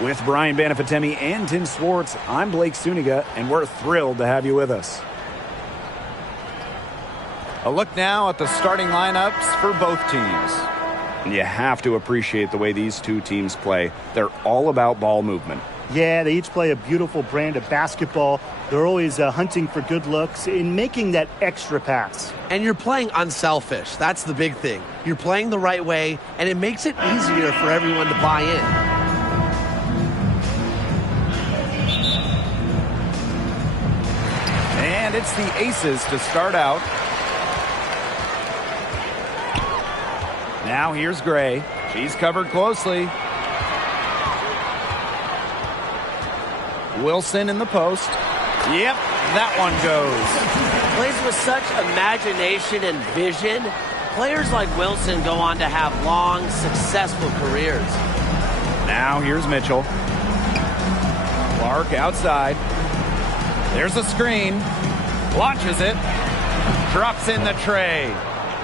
With Brian Banafatemi and Tim Swartz, I'm Blake Suniga, and we're thrilled to have you with us. A look now at the starting lineups for both teams. You have to appreciate the way these two teams play. They're all about ball movement. Yeah, they each play a beautiful brand of basketball. They're always hunting for good looks in making that extra pass. And you're playing unselfish. That's the big thing. You're playing the right way, and it makes it easier for everyone to buy in. And it's the Aces to start out. Now here's Gray. She's covered closely. Wilson in the post. Yep, that one goes. Plays with such imagination and vision. Players like Wilson go on to have long, successful careers. Now here's Mitchell. Clark outside. There's a screen. Launches it. Drops in the tray.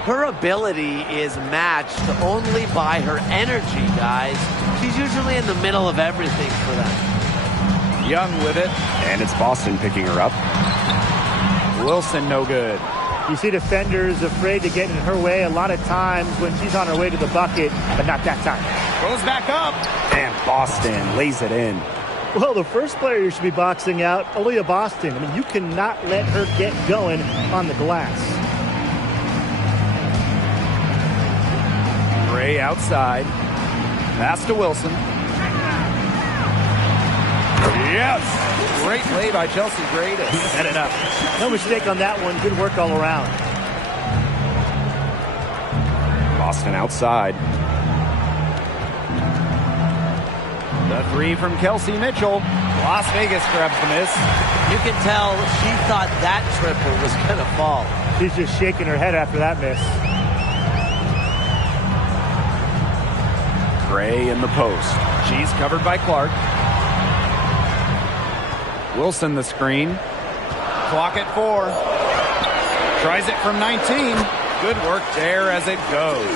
Her ability is matched only by her energy, guys. She's usually in the middle of everything for them. Young with it. And it's Boston picking her up. Wilson no good. You see defenders afraid to get in her way a lot of times when she's on her way to the bucket, but not that time. Goes back up. And Boston lays it in. Well, the first player you should be boxing out, Aaliyah Boston. I mean, you cannot let her get going on the glass. Gray outside. Pass to Wilson. Yes! Great play by Chelsea Gray to set it up. No mistake on that one. Good work all around. Boston outside. The three from Kelsey Mitchell. Las Vegas grabs the miss. You can tell she thought that triple was going to fall. She's just shaking her head after that miss. Gray in the post. She's covered by Clark. Wilson the screen. Clock at 4. Tries it from 19. Good work there as it goes.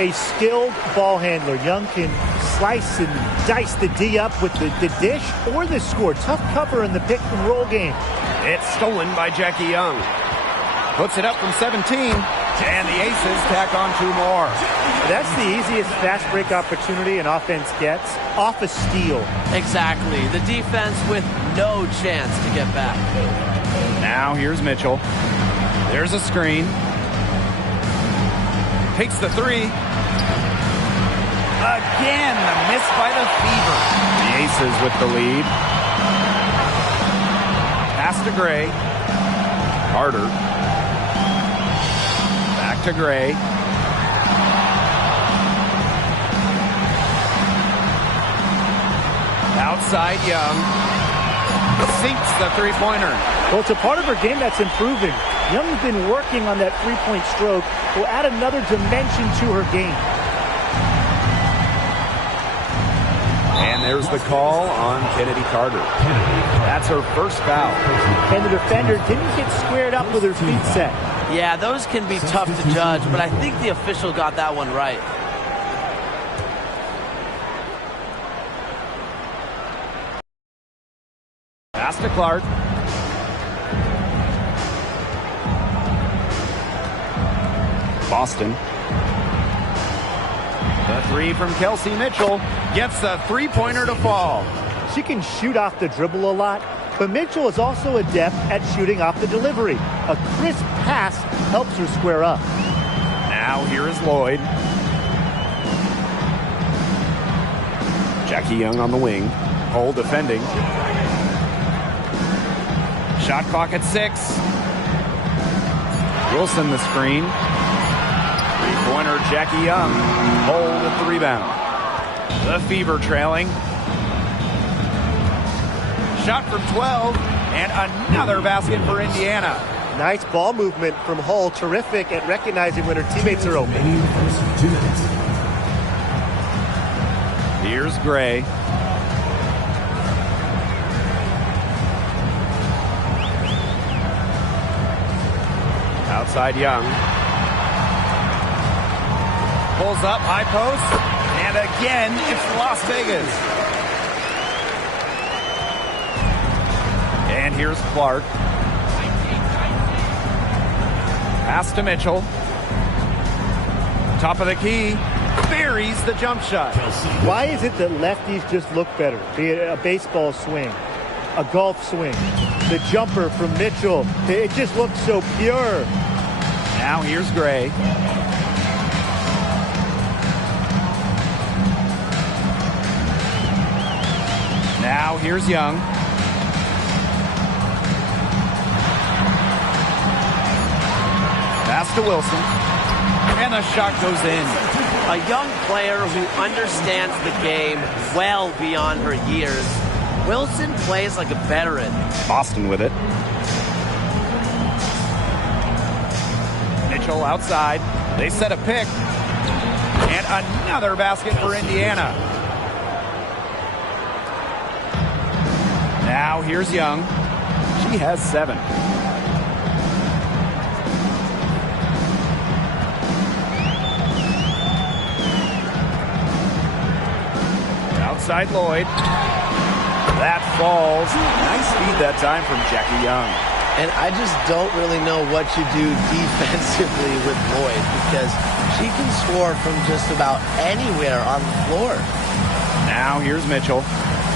A skilled ball handler. Young can slice and dice the D up with the dish or the score. Tough cover in the pick and roll game. It's stolen by Jackie Young. Puts it up from 17. And the Aces tack on 2 more. That's the easiest fast break opportunity an offense gets. Off a steal. Exactly. The defense with no chance to get back. Now here's Mitchell. There's a screen. Takes the 3. Again, the miss by the Fever. The Aces with the lead. Pass to Gray. Carter. Back to Gray. Outside Young. Sinks the three-pointer. Well, it's a part of her game that's improving. Young's been working on that three-point stroke. Will add another dimension to her game. And there's the call on Kennedy Carter. That's her first foul. And the defender didn't get squared up with her feet set. Yeah, those can be tough to judge, but I think the official got that one right. Pass to Clark. Boston. The 3 from Kelsey Mitchell gets the three-pointer to fall. She can shoot off the dribble a lot, but Mitchell is also adept at shooting off the delivery. A crisp pass helps her square up. Now here is Lloyd. Jackie Young on the wing. Hull defending. Shot clock at 6. Wilson the screen. Three-pointer Jackie Young. Hull with the rebound. The Fever trailing. Shot from 12. And another basket for Indiana. Nice ball movement from Hull. Terrific at recognizing when her teammates are open. Here's Gray. Outside Young. Pulls up, high post. And again, it's Las Vegas. And here's Clark. Pass to Mitchell. Top of the key. Buries the jump shot. Why is it that lefties just look better? Be it a baseball swing, a golf swing, the jumper from Mitchell. It just looks so pure. Now here's Gray. Now here's Young. Pass to Wilson. And the shot goes in. A young player who understands the game well beyond her years. Wilson plays like a veteran. Boston with it. Mitchell outside. They set a pick. And another basket for Indiana. Now here's Young. She has 7. Outside Lloyd. That falls. Nice feed that time from Jackie Young. And I just don't really know what you do defensively with Lloyd because she can score from just about anywhere on the floor. Now here's Mitchell.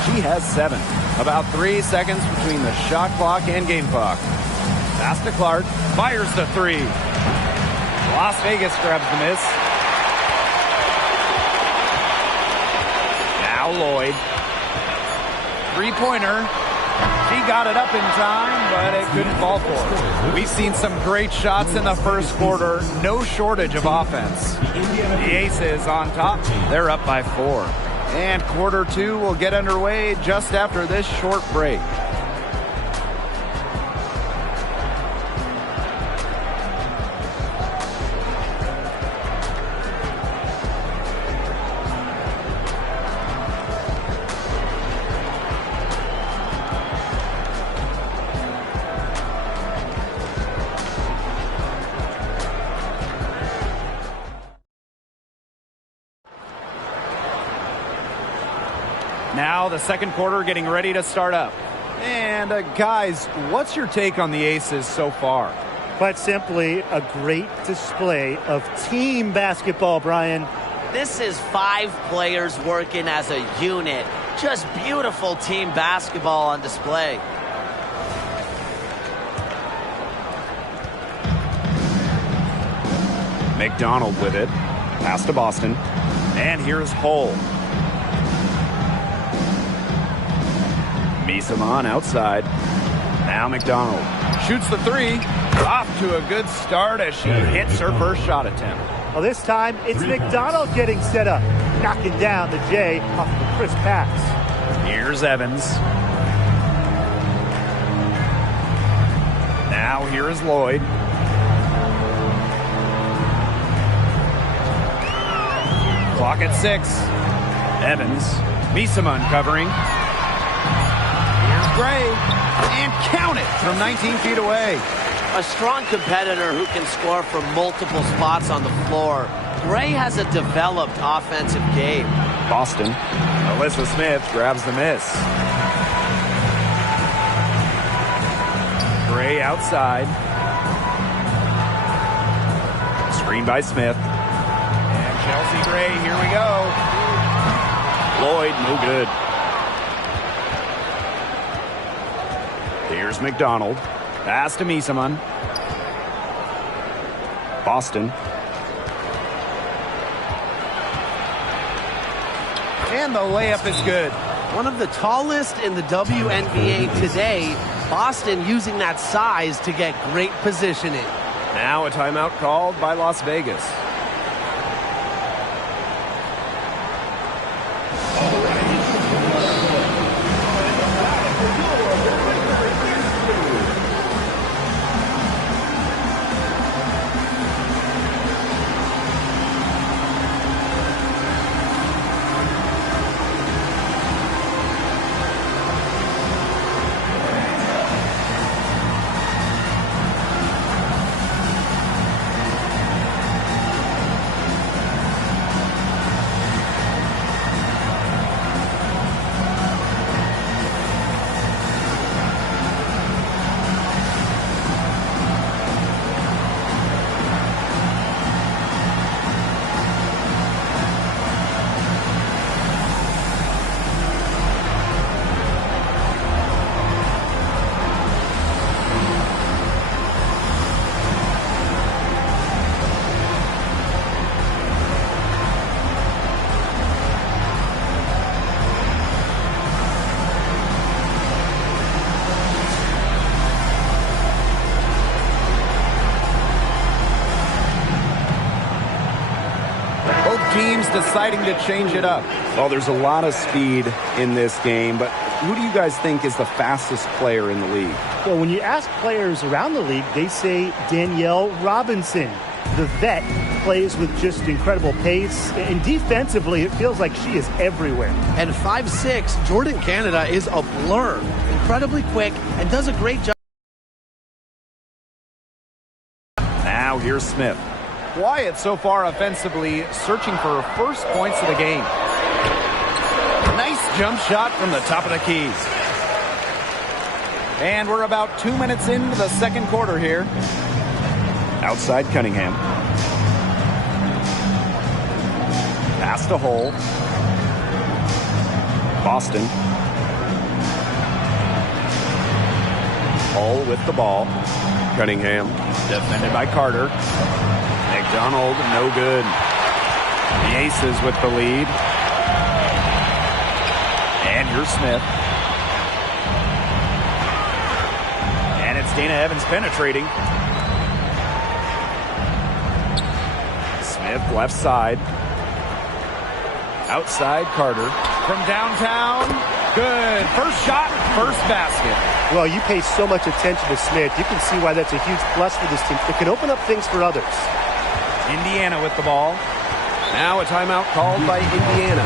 She has 7. About 3 seconds between the shot clock and game clock. Pass to Clark. Fires the 3. Las Vegas grabs the miss. Now Lloyd. 3-pointer. She got it up in time, but it couldn't fall for her. We've seen some great shots in the first quarter. No shortage of offense. The Aces on top. They're up by 4. And quarter 2 will get underway just after this short break. Now the second quarter getting ready to start up. And guys, what's your take on the Aces so far? Quite simply, a great display of team basketball, Brian. This is 5 players working as a unit. Just beautiful team basketball on display. McDonald with it. Pass to Boston. And here's Hull. Misaman outside. Now McDonald shoots the 3. Off to a good start as she hits her first shot attempt. Well, this time it's McDonald getting set up, knocking down the J off the crisp pass. Here's Evans. Now here is Lloyd. Clock at 6. Evans. Misaman covering. Gray, and count it from 19 feet away. A strong competitor who can score from multiple spots on the floor. Gray has a developed offensive game. Boston. Alyssa Smith grabs the miss. Gray outside. Screen by Smith. And Chelsea Gray, here we go. Lloyd, no good. Here's McDonald. Pass to Misaman. Boston. And the layup is good. One of the tallest in the WNBA today. Boston using that size to get great positioning. Now a timeout called by Las Vegas. deciding to change it up? Well, there's a lot of speed in this game, but who do you guys think is the fastest player in the league? Well, when you ask players around the league, they say Danielle Robinson. The vet plays with just incredible pace, and defensively, it feels like she is everywhere. And 5'6", Jordan Canada is a blur. Incredibly quick and does a great job. Now here's Smith. Wyatt so far offensively searching for her first points of the game. Nice jump shot from the top of the key. And we're about 2 minutes into the second quarter here. Outside Cunningham. Pass to Hull. Boston. Hull with the ball. Cunningham. Defended by Carter. McDonald, no good. The Aces with the lead. And here's Smith. And it's Dana Evans penetrating. Smith left side. Outside Carter. From downtown, good. First shot, first basket. Well, you pay so much attention to Smith. You can see why that's a huge plus for this team. It can open up things for others. Indiana with the ball. Now a timeout called by Indiana.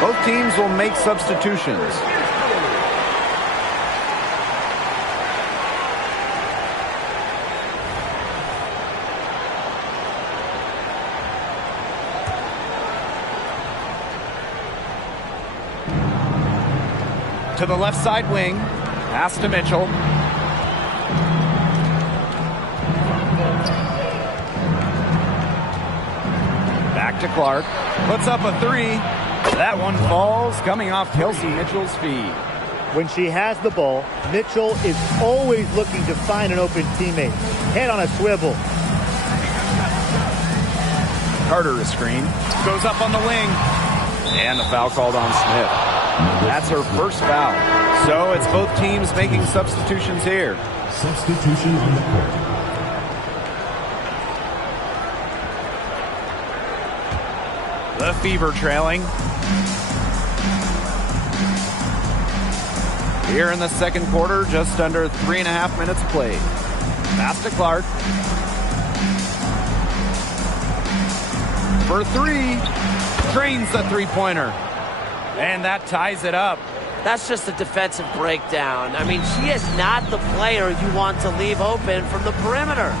Both teams will make substitutions. To the left side wing. Pass to Mitchell. Back to Clark. Puts up a three. That one falls, coming off Kelsey Mitchell's feet. When she has the ball, Mitchell is always looking to find an open teammate. Head on a swivel. Carter is screen. Goes up on the wing. And the foul called on Smith. That's her first foul. So it's both teams making substitutions here. Substitution on the court. The Fever trailing. Here in the second quarter, just under 3.5 minutes played. Pass to Clark. For three. Drains the three-pointer. And that ties it up. That's just a defensive breakdown. I mean, she is not the player you want to leave open from the perimeter.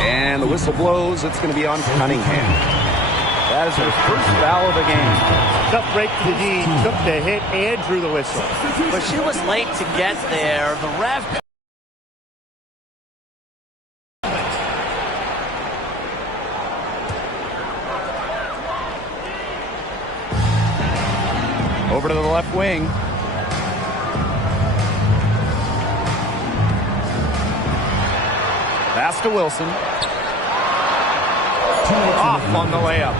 And the whistle blows. It's going to be on Cunningham. That is her first foul of the game. Tough break to the D. Took the hit and drew the whistle. But she was late to get there. The ref... Over to the left wing. Pass to Wilson. Off on the layup.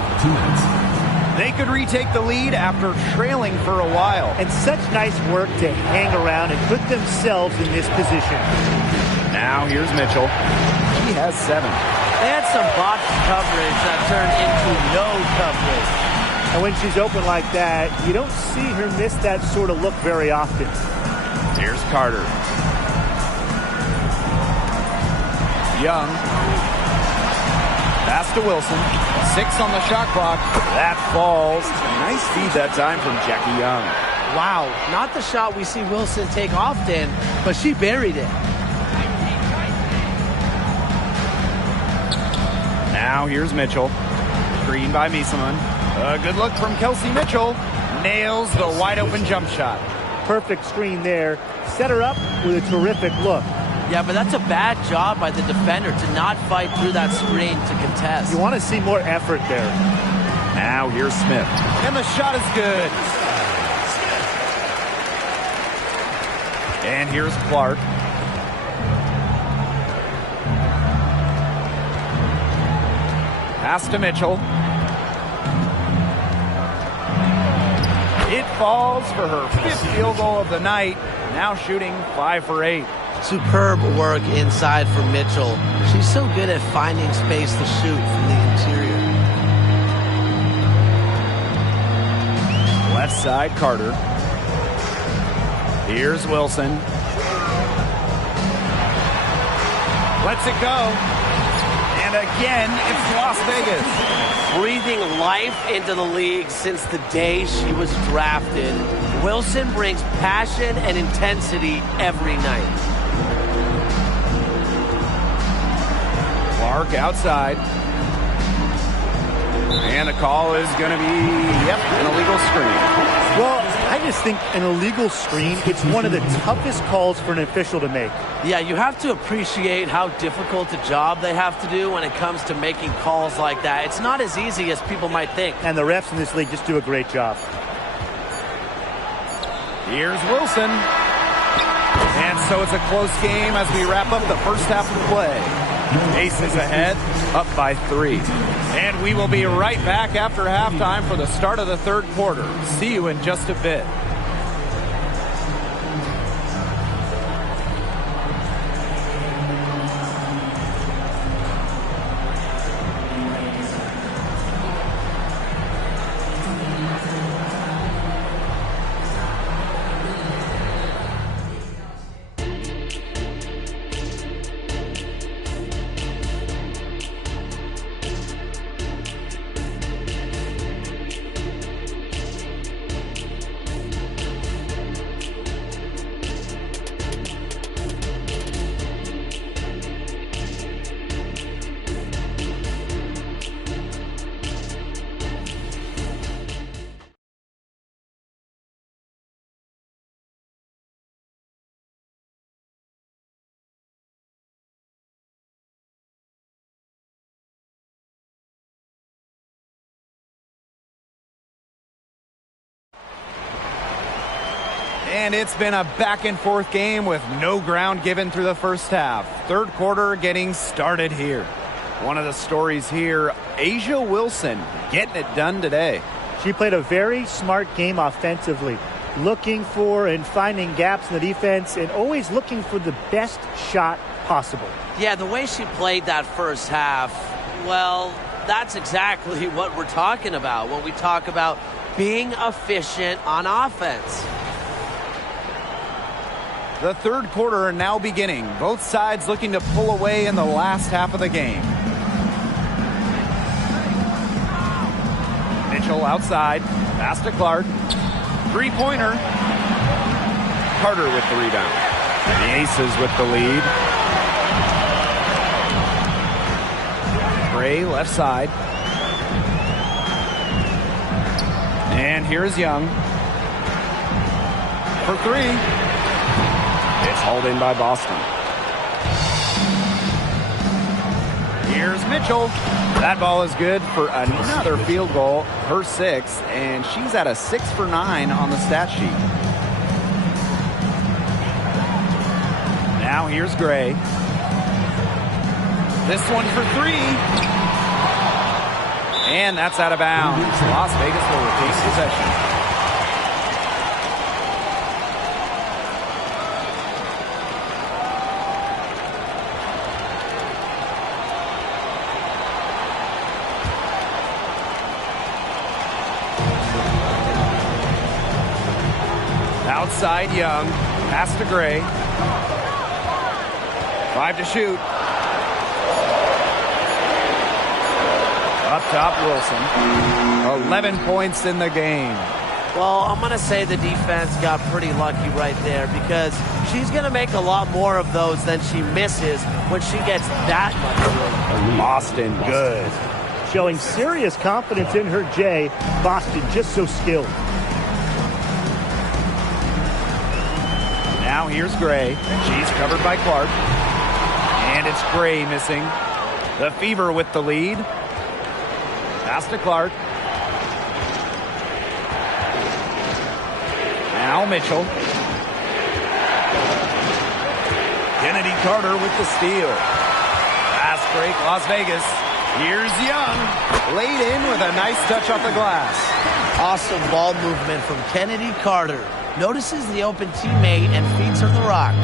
They could retake the lead after trailing for a while. And such nice work to hang around and put themselves in this position. Now here's Mitchell. He has 7. They had some botched coverage that turned into no coverage. And when she's open like that, you don't see her miss that sort of look very often. Here's Carter. Young. Pass to Wilson. 6 on the shot clock. That falls. Nice feed that time from Jackie Young. Wow, not the shot we see Wilson take often, but she buried it. Now here's Mitchell. Screen by Miesemann. A good look from Kelsey Mitchell. Nails the wide open jump shot. Perfect screen there. Set her up with a terrific look. Yeah, but that's a bad job by the defender to not fight through that screen to contest. You want to see more effort there. Now here's Smith. And the shot is good. And here's Clark. Pass to Mitchell. It falls for her 5th field goal of the night. Now shooting 5 for 8. Superb work inside for Mitchell. She's so good at finding space to shoot from the interior. Left side, Carter. Here's Wilson. Lets it go. And again, it's Las Vegas. Breathing life into the league since the day she was drafted, Wilson brings passion and intensity every night. Clark outside. And the call is going to be, an illegal screen. Well, I just think an illegal screen, it's one of the toughest calls for an official to make. Yeah, you have to appreciate how difficult a job they have to do when it comes to making calls like that. It's not as easy as people might think. And the refs in this league just do a great job. Here's Wilson. And so it's a close game as we wrap up the first half of play. Aces ahead, up by 3. And we will be right back after halftime for the start of the third quarter. See you in just a bit. And it's been a back-and-forth game with no ground given through the first half. Third quarter getting started here. One of the stories here, Asia Wilson getting it done today. She played a very smart game offensively, looking for and finding gaps in the defense and always looking for the best shot possible. Yeah, the way she played that first half, well, that's exactly what we're talking about when we talk about being efficient on offense. The third quarter now beginning. Both sides looking to pull away in the last half of the game. Mitchell outside. Pass to Clark. Three-pointer. Carter with the rebound. The Aces with the lead. Gray left side. And here's Young. For 3. It's hauled in by Boston. Here's Mitchell. That ball is good for another field goal, her 6th, and she's at a 6 for 9 on the stat sheet. Now here's Gray. This one for 3. And that's out of bounds. Las Vegas will retain possession. Outside Young, pass to Gray. 5 to shoot. Up top, Wilson. 11 points in the game. Well, I'm going to say the defense got pretty lucky right there because she's going to make a lot more of those than she misses when she gets that much room. Boston, good. Showing serious confidence in her J. Boston just so skilled. Now here's Gray. She's covered by Clark. And it's Gray missing. The Fever with the lead. Pass to Clark. Now Mitchell. Kennedy Carter with the steal. Fast break, Las Vegas. Here's Young. Laid in with a nice touch off the glass. Awesome ball movement from Kennedy Carter. Notices the open teammate and feeds her the rock.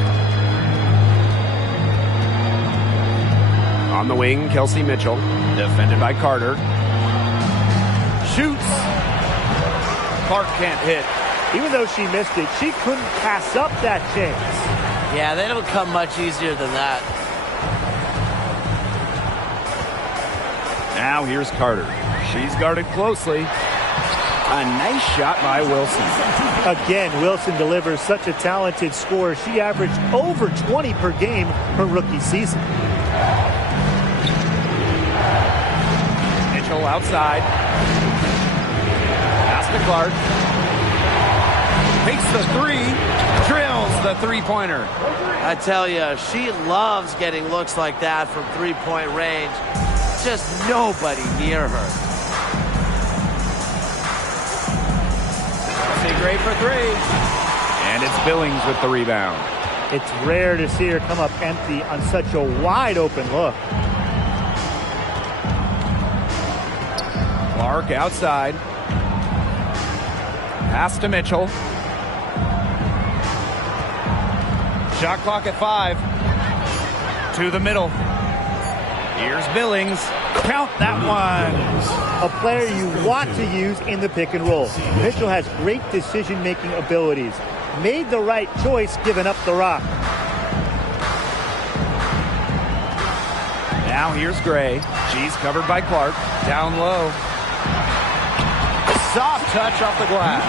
On the wing, Kelsey Mitchell. Defended by Carter. Shoots. Clark can't hit. Even though she missed it, she couldn't pass up that chance. Yeah, they don't come much easier than that. Now here's Carter. She's guarded closely. A nice shot by Wilson. Again, Wilson delivers such a talented score. She averaged over 20 per game her rookie season. Mitchell outside. Pass to Clark. Takes the three. Drills the three-pointer. I tell you, she loves getting looks like that from three-point range. Just nobody near her. Gray for three. And it's Billings with the rebound. It's rare to see her come up empty on such a wide open look. Clark outside. Pass to Mitchell. Shot clock at 5. To the middle. Here's Billings. Count that one. A player you want to use in the pick and roll. Mitchell has great decision-making abilities. Made the right choice giving up the rock. Now here's Gray. She's covered by Clark. Down low. Soft touch off the glass.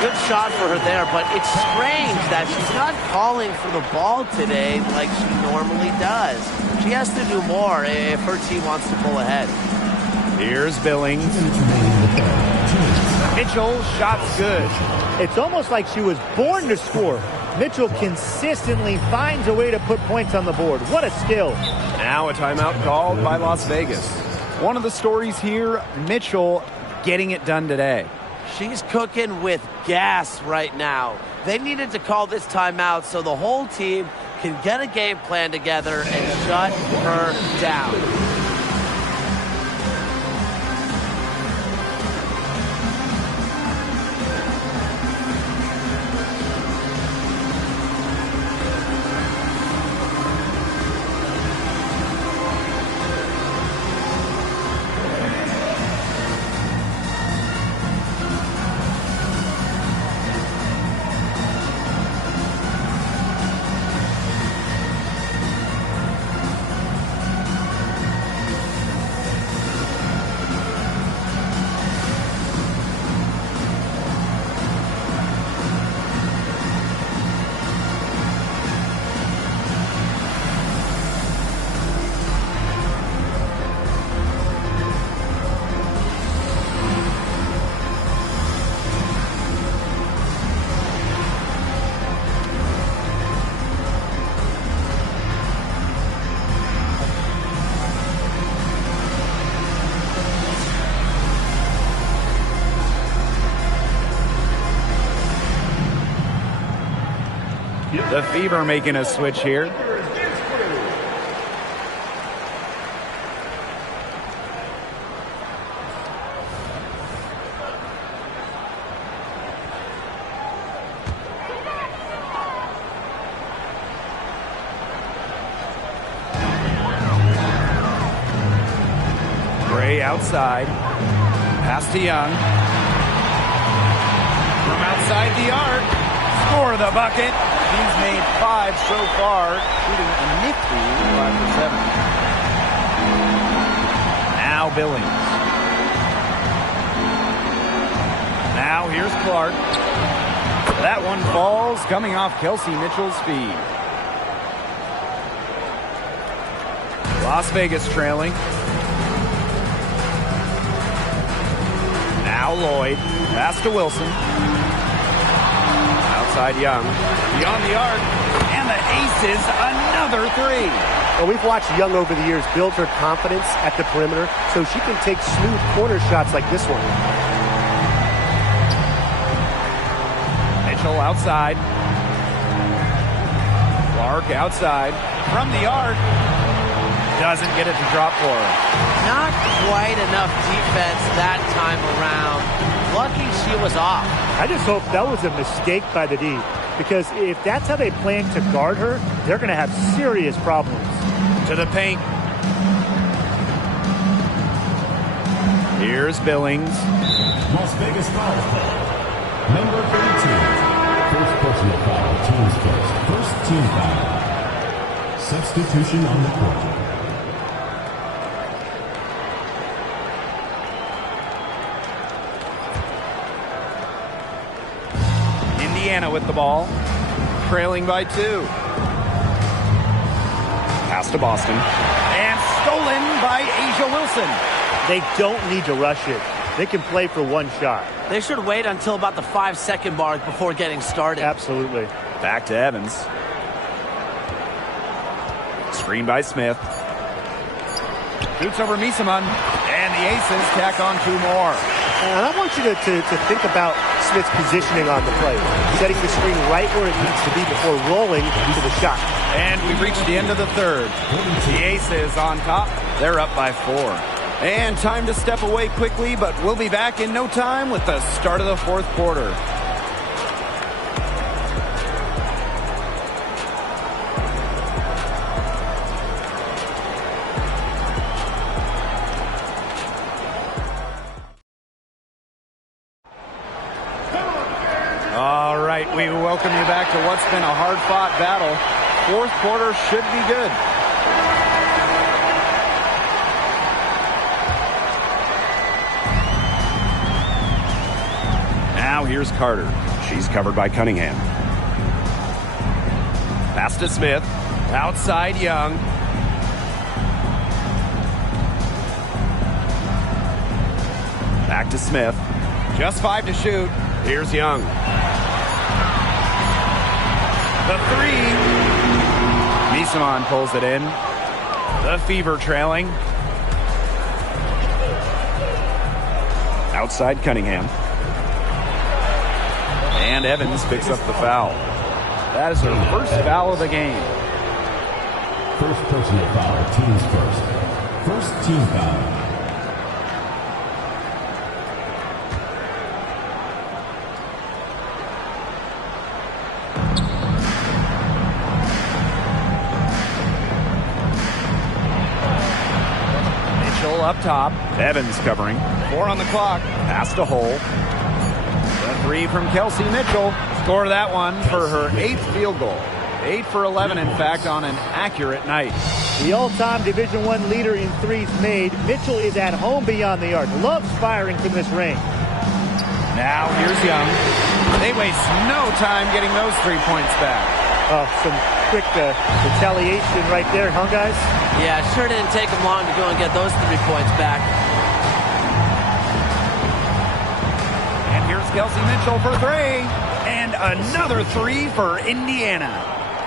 Good shot for her there, but it's strange that she's not calling for the ball today like she normally does. She has to do more if her team wants to pull ahead. Here's Billings. Mitchell, shot's good. It's almost like she was born to score. Mitchell consistently finds a way to put points on the board. What a skill. Now a timeout called by Las Vegas. One of the stories here, Mitchell getting it done today. She's cooking with gas right now. They needed to call this timeout so the whole team can get a game plan together and shut her down. The Fever making a switch here. outside. Pass to Young. From outside the arc. Score the bucket. He's made 5 so far, shooting a nifty 5 for 7. Now Billings. Now here's Clark. That one falls, coming off Kelsey Mitchell's feed. Las Vegas trailing. Now Lloyd. Pass to Wilson. Outside Young. Beyond the arc. And the aces, another 3. Well, we've watched Young over the years build her confidence at the perimeter so she can take smooth corner shots like this one. Mitchell outside. Clark outside. From the arc. Doesn't get it to drop for her. Not quite enough defense that time around. Lucky she was off. I just hope that was a mistake by the D, because if that's how they plan to guard her, they're going to have serious problems. To the paint. Here's Billings. Las Vegas fouls ball. Number 32. First personal foul. Team's first team foul. Substitution on the court. Indiana with the ball, trailing by 2. Pass to Boston. And stolen by Asia Wilson. They don't need to rush it. They can play for one shot. They should wait until about the 5-second mark before getting started. Absolutely. Back to Evans. Screen by Smith. Shoots over Misaman. And the Aces tack on 2 more. And I want you to think about Smith's positioning on the play. Setting the screen right where it needs to be before rolling to the shot. And we've reached the end of the third. The Aces on top. They're up by 4. And time to step away quickly, but we'll be back in no time with the start of the fourth quarter. All right, we welcome you back to what's been a hard-fought battle. Fourth quarter should be good. Now here's Carter. She's covered by Cunningham. Pass to Smith. Outside Young. Back to Smith. Just 5 to shoot. Here's Young. The 3. Misaman pulls it in. The Fever trailing. Outside Cunningham. And Evans picks up the foul. That is her first foul of the game. First personal foul. Team's first. First team foul. Up top. Evans covering. 4 on the clock. Pass to Hull. The 3 from Kelsey Mitchell. Score that one for her 8th field goal. 8 for 11, in fact, on an accurate night. The all-time Division I leader in threes made. Mitchell is at home beyond the arc. Loves firing from this range. Now here's Young. They waste no time getting those 3 points back. Some quick retaliation right there, huh, guys? Yeah, sure didn't take them long to go and get those 3 points back. And here's Kelsey Mitchell for 3. And another 3 for Indiana.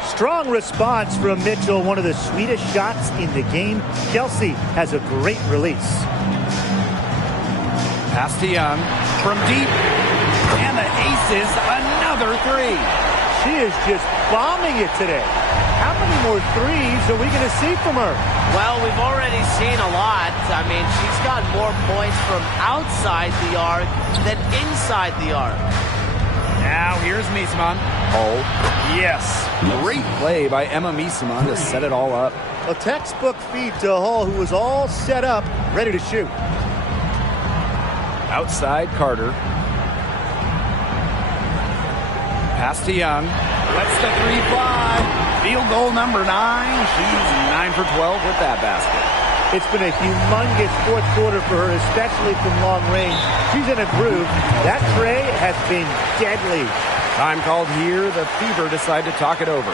Strong response from Mitchell, one of the sweetest shots in the game. Kelsey has a great release. Pass to Young from deep. And the Aces, another 3. She is just bombing it today. How many more threes are we going to see from her? Well, we've already seen a lot. I mean, she's got more points from outside the arc than inside the arc. Now here's Misaman. Oh, yes. Great play by Emma Misaman to set it all up. A textbook feed to Hull, who was all set up, ready to shoot. Outside Carter. Pass to Young. Lets the three fly. Field goal number 9. She's 9 for 12 with that basket. It's been a humongous fourth quarter for her, especially from long range. She's in a groove. That tray has been deadly. Time called here. The Fever decide to talk it over.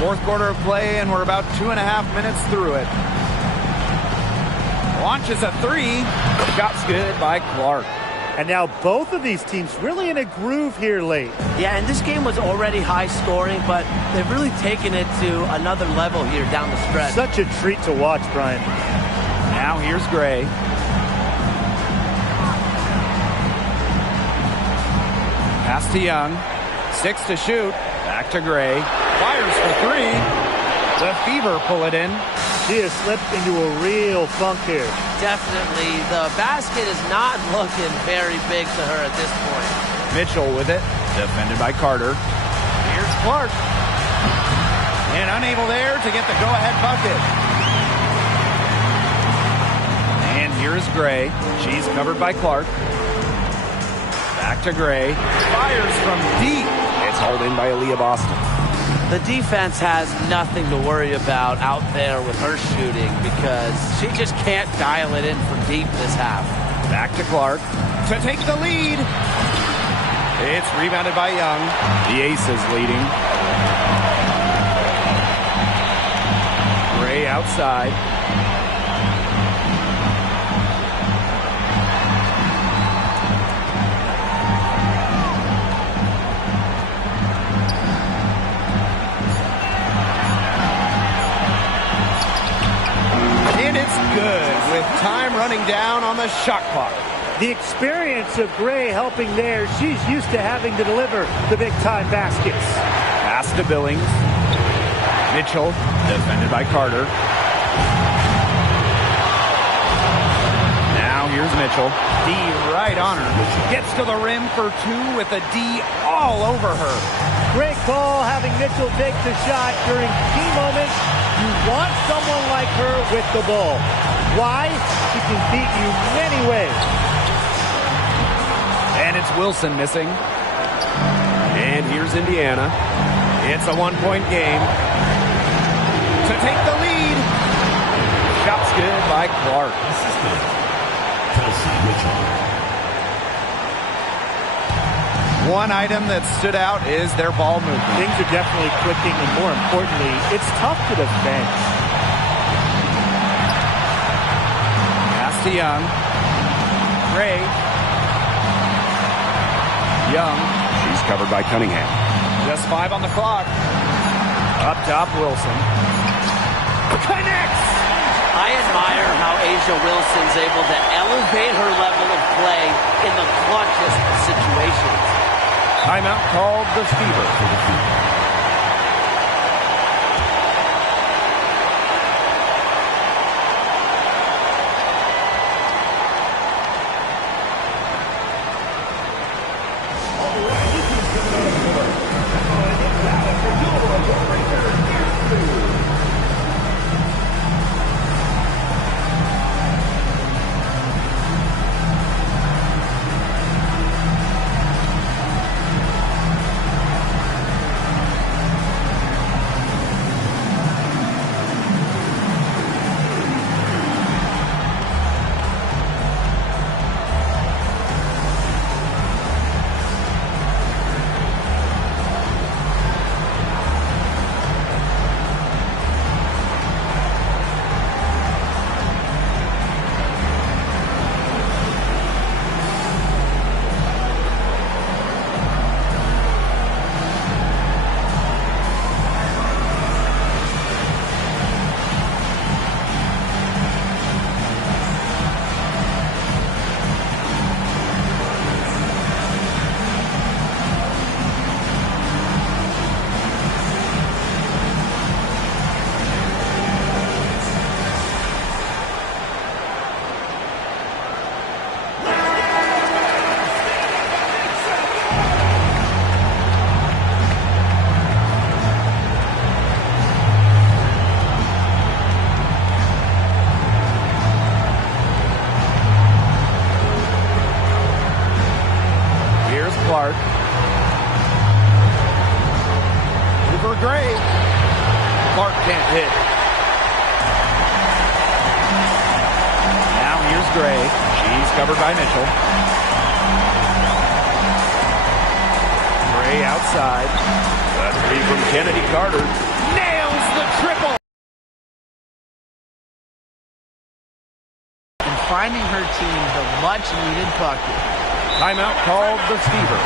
Fourth quarter of play, and we're about 2.5 minutes through it. Launches a three. Shot's good by Clark. And now both of these teams really in a groove here late. Yeah, and this game was already high scoring, but they've really taken it to another level here down the stretch. Such a treat to watch, Brian. Now here's Gray. Pass to Young. 6 to shoot. Back to Gray. Fires for 3. The Fever pull it in. She has slipped into a real funk here. Definitely. The basket is not looking very big to her at this point. Mitchell with it. Defended by Carter. Here's Clark. And unable there to get the go-ahead bucket. And here's Gray. She's covered by Clark. Back to Gray. Fires from deep. It's hauled in by Aaliyah Boston. The defense has nothing to worry about out there with her shooting because she just can't dial it in from deep this half. Back to Clark to take the lead. It's rebounded by Young. The Aces leading. Gray outside. And it's good with time running down on the shot clock. The experience of Gray helping there. She's used to having to deliver the big-time baskets. Pass to Billings. Mitchell, defended by Carter. Now here's Mitchell. D right on her. Gets to the rim for 2 with a D all over her. Great call having Mitchell take the shot during key moments. You want someone like her with the ball. Why? She can beat you many ways. And it's Wilson missing. And here's Indiana. It's a 1-point game. To take the lead. Shot's good by Clark. One item that stood out is their ball movement. Things are definitely clicking, and more importantly, it's tough to defend. Pass to Young. Gray. Young. She's covered by Cunningham. Just 5 on the clock. Up top, Wilson. Connects! I admire how A'ja Wilson's able to elevate her level of play in the clutchest of situations. Timeout called the Fever for the Fever. Clark. Over Gray. Clark can't hit. Now here's Gray. She's covered by Mitchell. Gray outside. A three from Kennedy Carter. Nails the triple. And finding her team the much-needed bucket. Timeout called the Fever.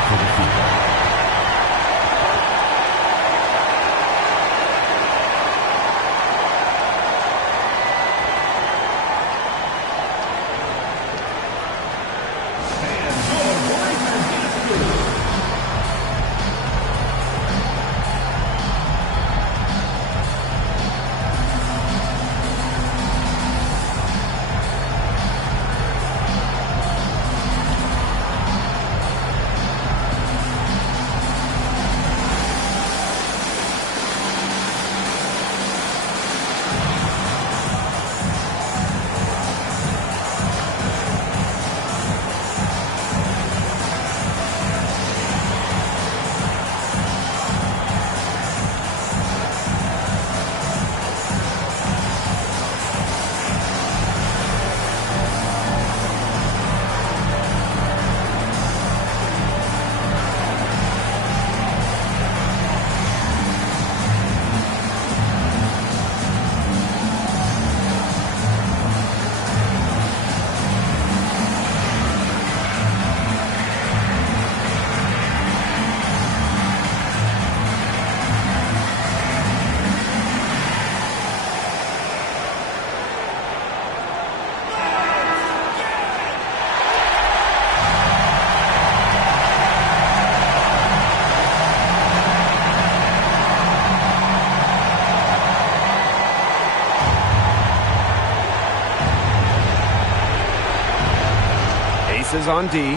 Aces on D.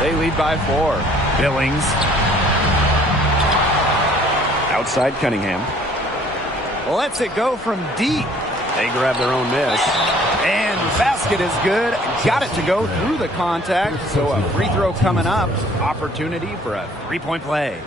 They lead by 4. Billings. Outside Cunningham. Lets it go from deep. They grab their own miss. And the basket is good. Got it to go through the contact. So a free throw coming up. Opportunity for a three-point play.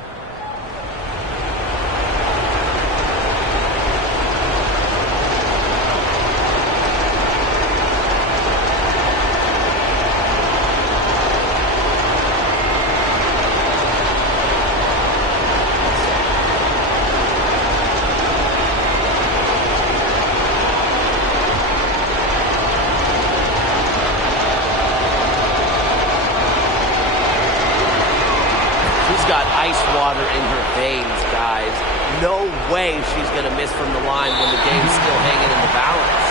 No way she's going to miss from the line when the game's still hanging in the balance.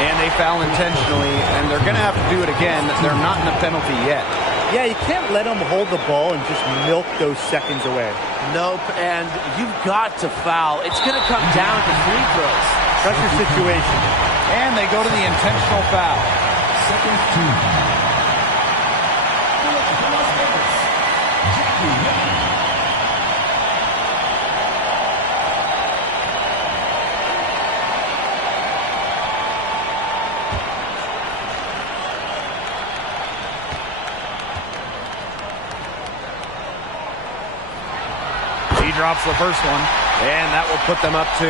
And they foul intentionally, and they're going to have to do it again. They're not in a penalty yet. Yeah, you can't let them hold the ball and just milk those seconds away. Nope, and you've got to foul. It's going to come down to free throws. Pressure situation. And they go to the intentional foul. Second team. Drops the first one, and that will put them up 2.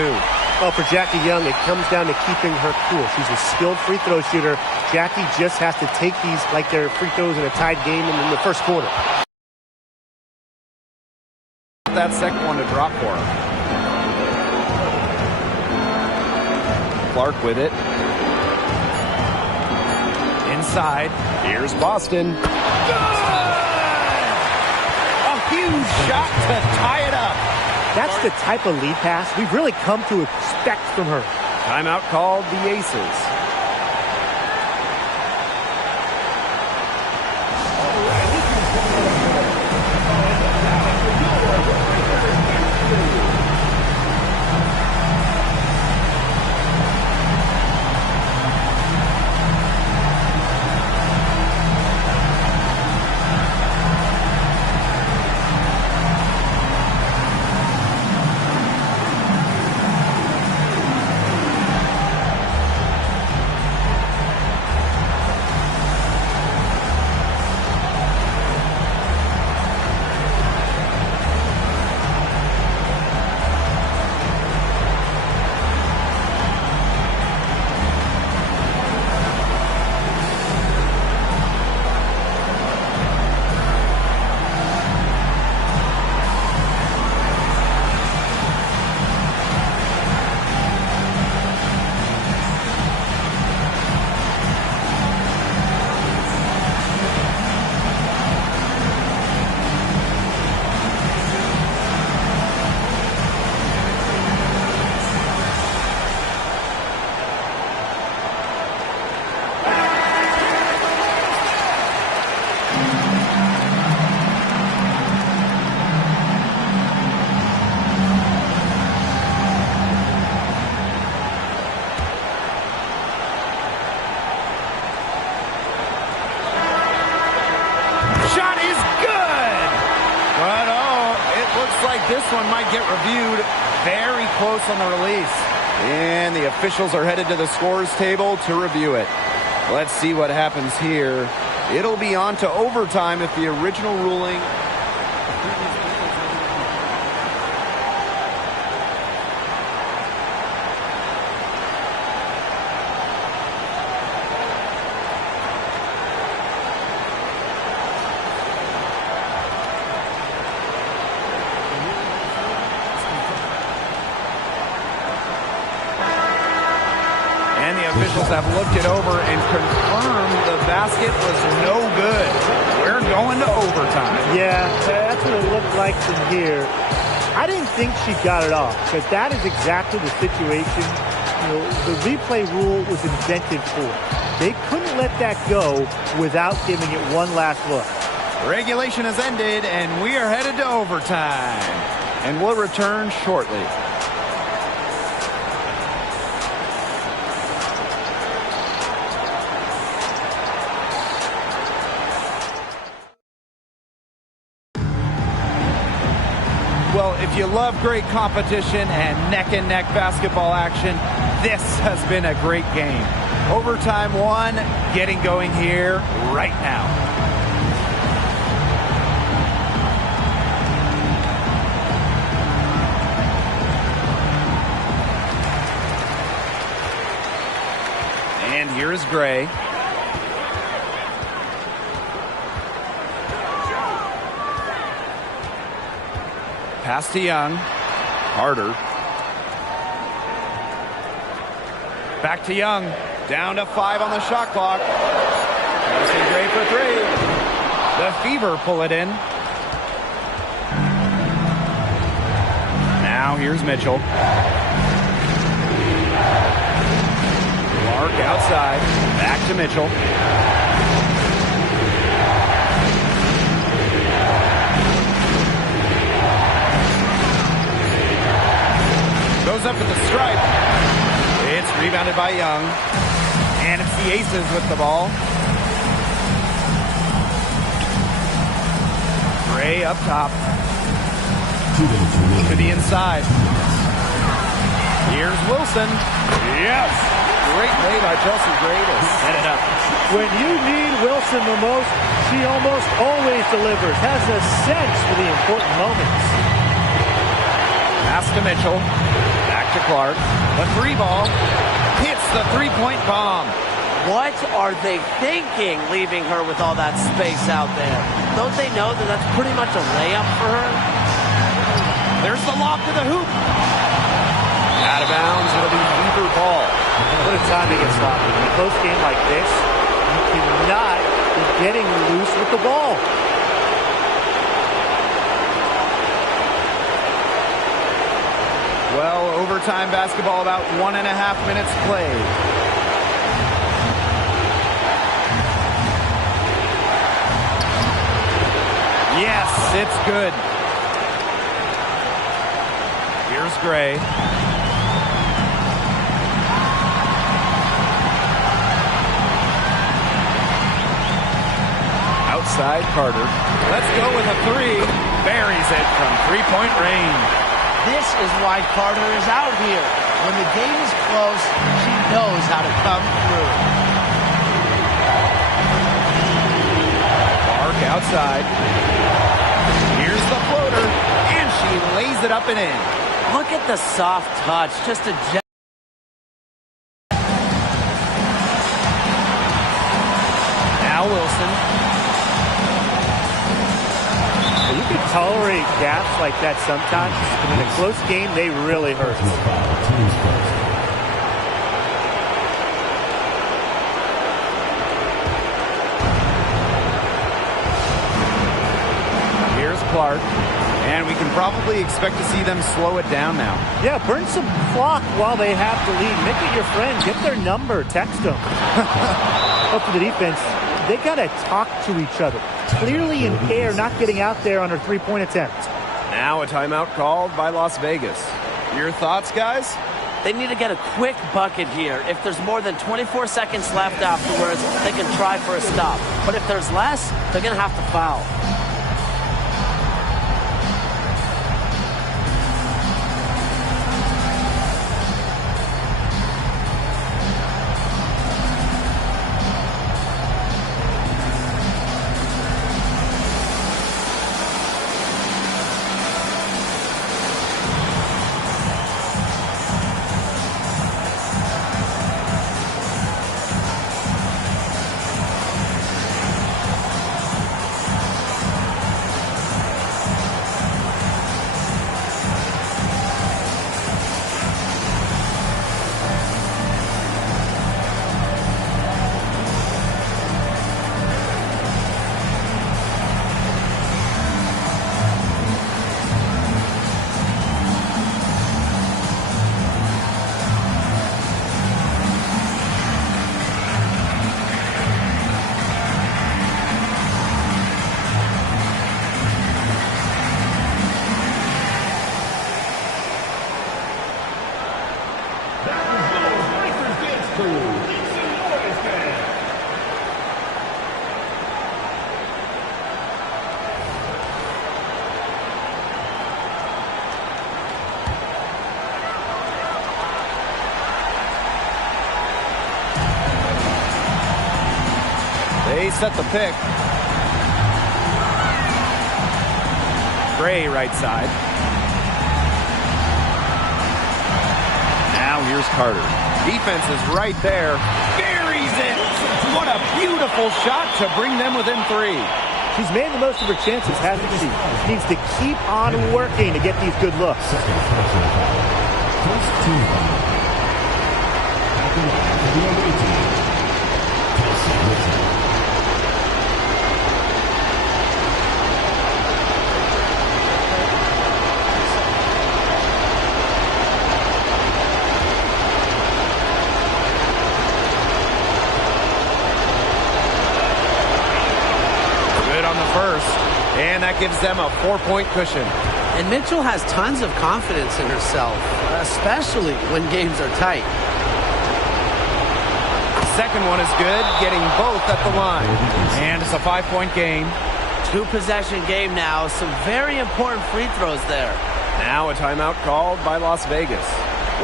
Well, for Jackie Young, it comes down to keeping her cool. She's a skilled free throw shooter. Jackie just has to take these like they're free throws in a tied game in the first quarter. That second one to drop for her. Clark with it. Inside. Here's Boston. Huge shot to tie it up. That's the type of lead pass we've really come to expect from her. Timeout called the Aces. this one might get reviewed. Very close on the release. And the officials are headed to the scores table to review it. Let's see what happens here. It'll be on to overtime if the original ruling... And the officials have looked it over and confirmed the basket was no good. We're going to overtime. Yeah, that's what it looked like from here. I didn't think she got it off, but that is exactly the situation. You know, the replay rule was invented for. They couldn't let that go without giving it one last look. Regulation has ended, and we are headed to overtime. And we'll return shortly. Well, if you love great competition and neck-and-neck basketball action, this has been a great game. Overtime 1, getting going here right now. And here's Gray. Pass to Young. Carter. Back to Young. Down to 5 on the shot clock. Passing Gray for 3. The Fever pull it in. Now here's Mitchell. Clark outside. Back to Mitchell. Goes up at the stripe. It's rebounded by Young. And it's the Aces with the ball. Gray up top. To the inside. Here's Wilson. Yes! Great play by Chelsea Gray to set it up. When you need Wilson the most, she almost always delivers. Has a sense for the important moments. Pass to Mitchell. Back to Clark. The 3 ball hits the 3-point bomb. What are they thinking, leaving her with all that space out there? Don't they know that that's pretty much a layup for her? There's the lob to the hoop. Out of bounds. It'll be Fever ball. What a time to get sloppy. In a close game like this, you cannot be getting loose with the ball. Well, overtime basketball, about 1.5 minutes played. Yes, it's good. Here's Gray. Outside Carter. Let's go with a 3. Buries it from 3-point range. This is why Carter is out here. When the game is close, she knows how to come through. Clark outside. Here's the floater, and she lays it up and in. Look at the soft touch. Just a Now Wilson. You can tolerate gaps like that sometimes, but in a close game, they really hurt. Here's Clark, and we can probably expect to see them slow it down now. Yeah, burn some clock while they have the lead. Make it your friend. Get their number. Text them. Up to the defense. They got to talk to each other. Clearly impaired, not getting out there on her 3-point attempt. Now a timeout called by Las Vegas. Your thoughts, guys? They need to get a quick bucket here. If there's more than 24 seconds left afterwards, they can try for a stop. But if there's less, they're going to have to foul. set the pick. Gray right side. Now here's Carter. Defense is right there. Buries it. What a beautiful shot to bring them within 3. She's made the most of her chances, hasn't she? She needs to keep on working to get these good looks. First team foul. At the line for the away team. Kelsey Mitchell. First, and that gives them a 4-point cushion. And Mitchell has tons of confidence in herself, especially when games are tight. Second one is good, getting both at the line. And it's a 5-point game. 2-possession game now. Some very important free throws there. Now a timeout called by Las Vegas.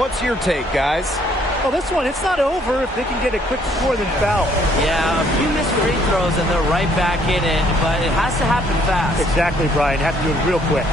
What's your take, guys? Well, this one, it's not over if they can get a quick score then foul. Yeah, a few missed free throws and they're right back in it, but it has to happen fast. Exactly, Brian. Have to do it real quick.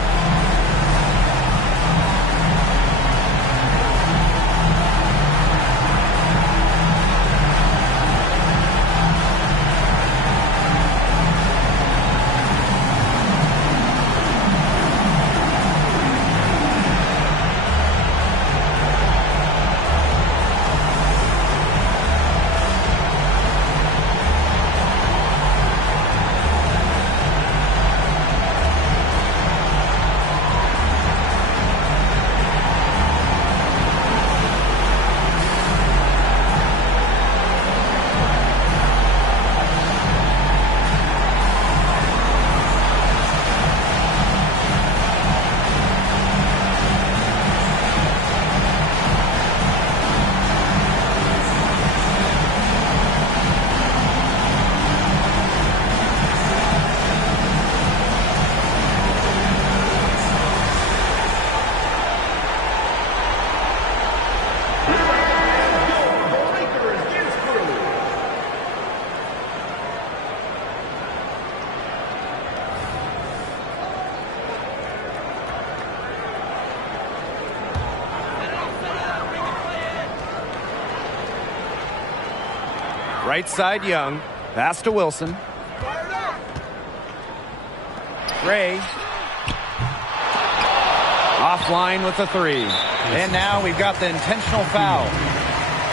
Right side, Young. Pass to Wilson. Gray. Offline with the 3. And now we've got the intentional foul.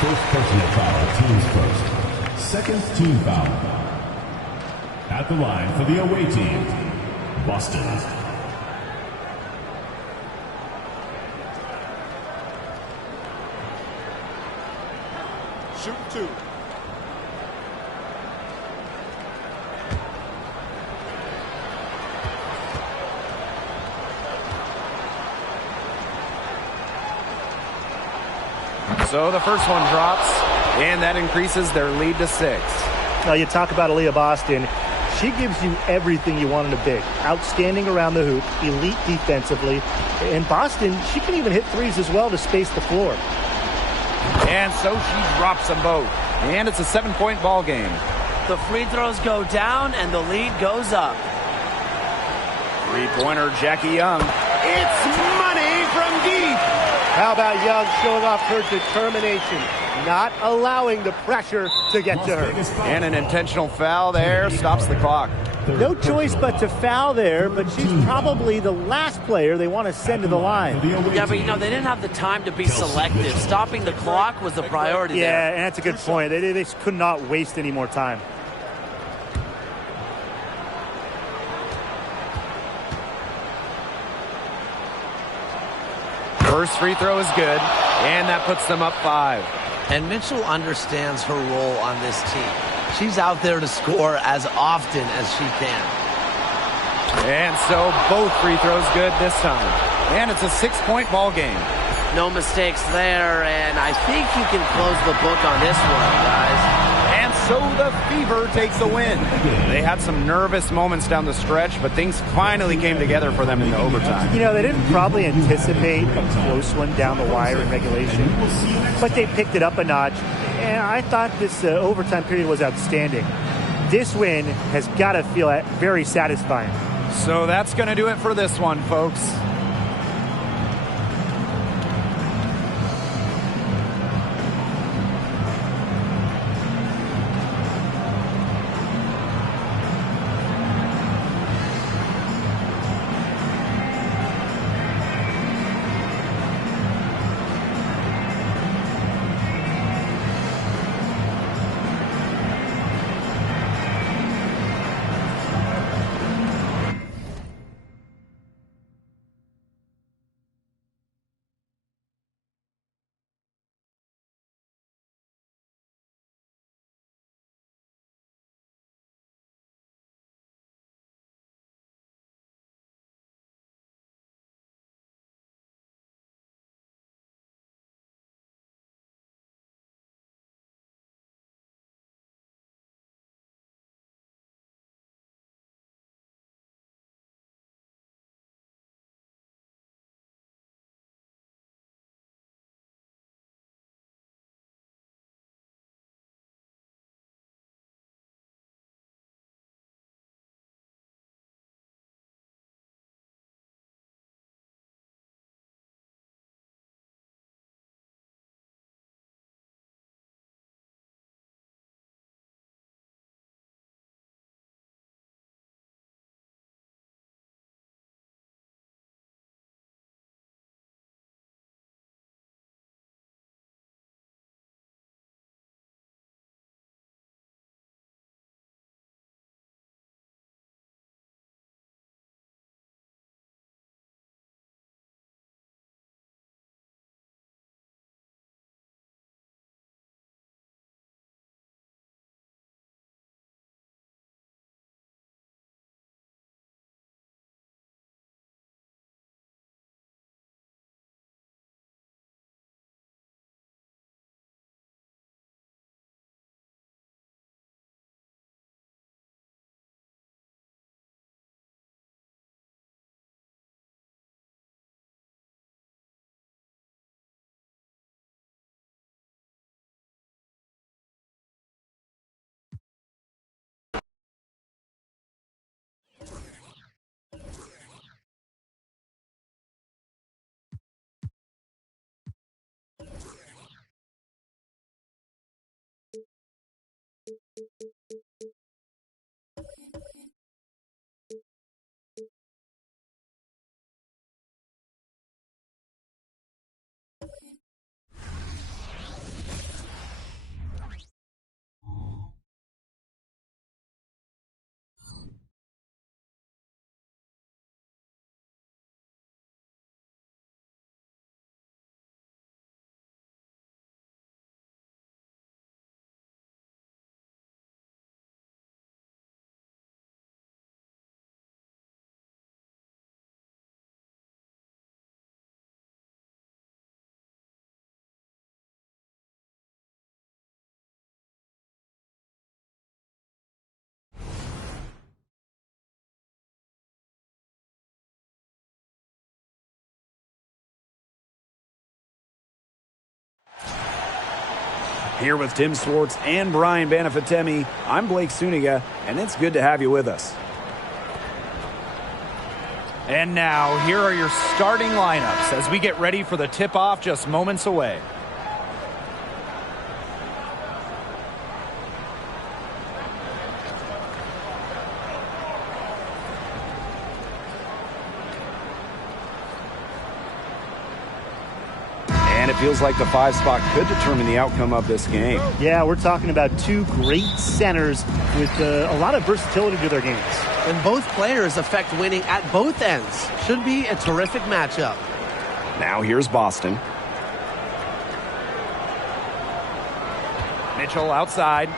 First personal foul, teams first. Second team foul. At the line for the away team, Boston. Shoot 2. So the first one drops, and that increases their lead to 6. Now, you talk about Aaliyah Boston. She gives you everything you want in a big. Outstanding around the hoop, elite defensively. And Boston, she can even hit threes as well to space the floor. And so she drops them both. And it's a 7-point ball game. The free throws go down, and the lead goes up. 3-pointer, Jackie Young. It's money from deep. How about Young showing off her determination, not allowing the pressure to get to her. And an intentional foul there stops the clock. No choice but to foul there, but she's probably the last player they want to send to the line. Yeah, but you know, they didn't have the time to be selective. Stopping the clock was the priority there. Yeah, and that's a good point. They could not waste any more time. First free throw is good, and that puts them up 5. And Mitchell understands her role on this team. She's out there to score as often as she can. And so both free throws good this time. And it's a 6-point ball game. No mistakes there, and I think you can close the book on this one, guys. And so the Fever take the win. They had some nervous moments down the stretch, but things finally came together for them in the overtime. You know, they didn't probably anticipate a close one down the wire in regulation, but they picked it up a notch, and I thought this overtime period was outstanding. This win has got to feel very satisfying. So that's going to do it for this one, folks. Here with Tim Swartz and Brian Banafitemi, I'm Blake Suniga, and it's good to have you with us. And now, here are your starting lineups as we get ready for the tip-off just moments away. And it feels like the 5 spot could determine the outcome of this game. Yeah, we're talking about two great centers with a lot of versatility to their games. And both players affect winning at both ends. Should be a terrific matchup. Now here's Boston. Mitchell outside.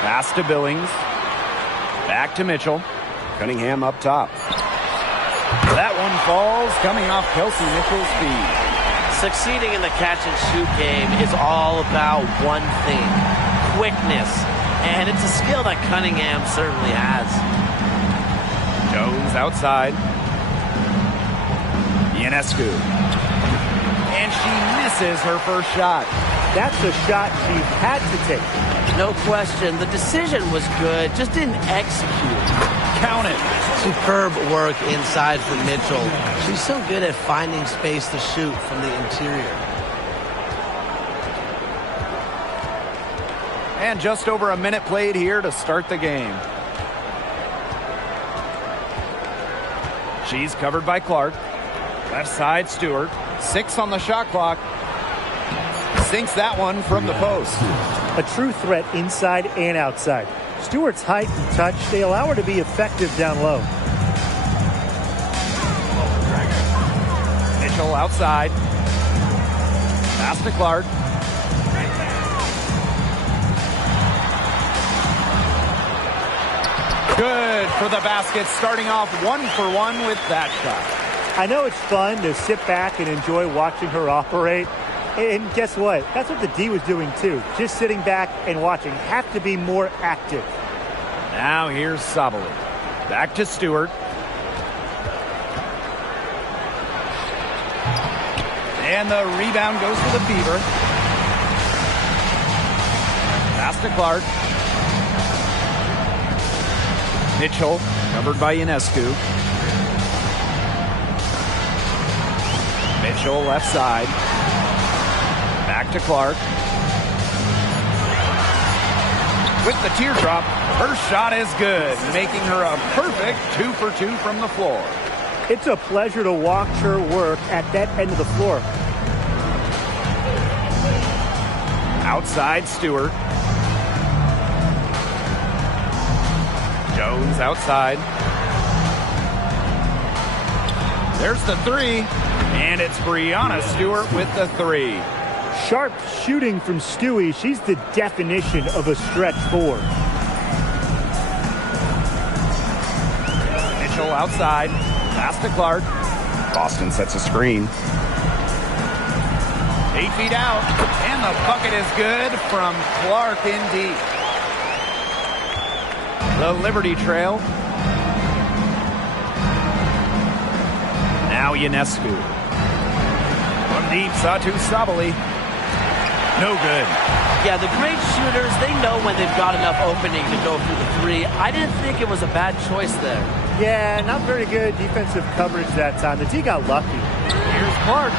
Pass to Billings. Back to Mitchell. Cunningham up top. That one falls, coming off Kelsey Mitchell's feet. Succeeding in the catch-and-shoot game is all about one thing, quickness. And it's a skill that Cunningham certainly has. Jones outside. Ionescu. And she misses her first shot. That's a shot she had to take. No question. The decision was good, just didn't execute. Count it. Superb work inside for Mitchell. She's so good at finding space to shoot from the interior. And just over a minute played here to start the game. She's covered by Clark. Left side, Stewart. 6 on the shot clock. Sinks that one from the post. A true threat inside and outside. Stewart's height and touch, they allow her to be effective down low. Mitchell outside. Pass to Clark. Good for the basket, starting off 1-for-1 with that shot. I know it's fun to sit back and enjoy watching her operate. And guess what? That's what the D was doing too. Just sitting back and watching. Have to be more active. Now here's Sabali. Back to Stewart. And the rebound goes to the Fever. Pass to Clark. Mitchell, covered by Ionescu. Mitchell, left side. Back to Clark. With the teardrop, her shot is good, making her a perfect 2-for-2 from the floor. It's a pleasure to watch her work at that end of the floor. Outside, Stewart. Jones outside. There's the 3, and it's Breanna Stewart with the 3. Sharp shooting from Stewie. She's the definition of a stretch 4. Mitchell outside. Pass to Clark. Boston sets a screen. 8 feet out, and the bucket is good from Clark in deep. The Liberty trail. Now Ionescu. From deep, Satu Sabali. No good. Yeah, the great shooters, they know when they've got enough opening to go through the 3. I didn't think it was a bad choice there. Yeah, not very good defensive coverage that time. The D got lucky. Here's Clark.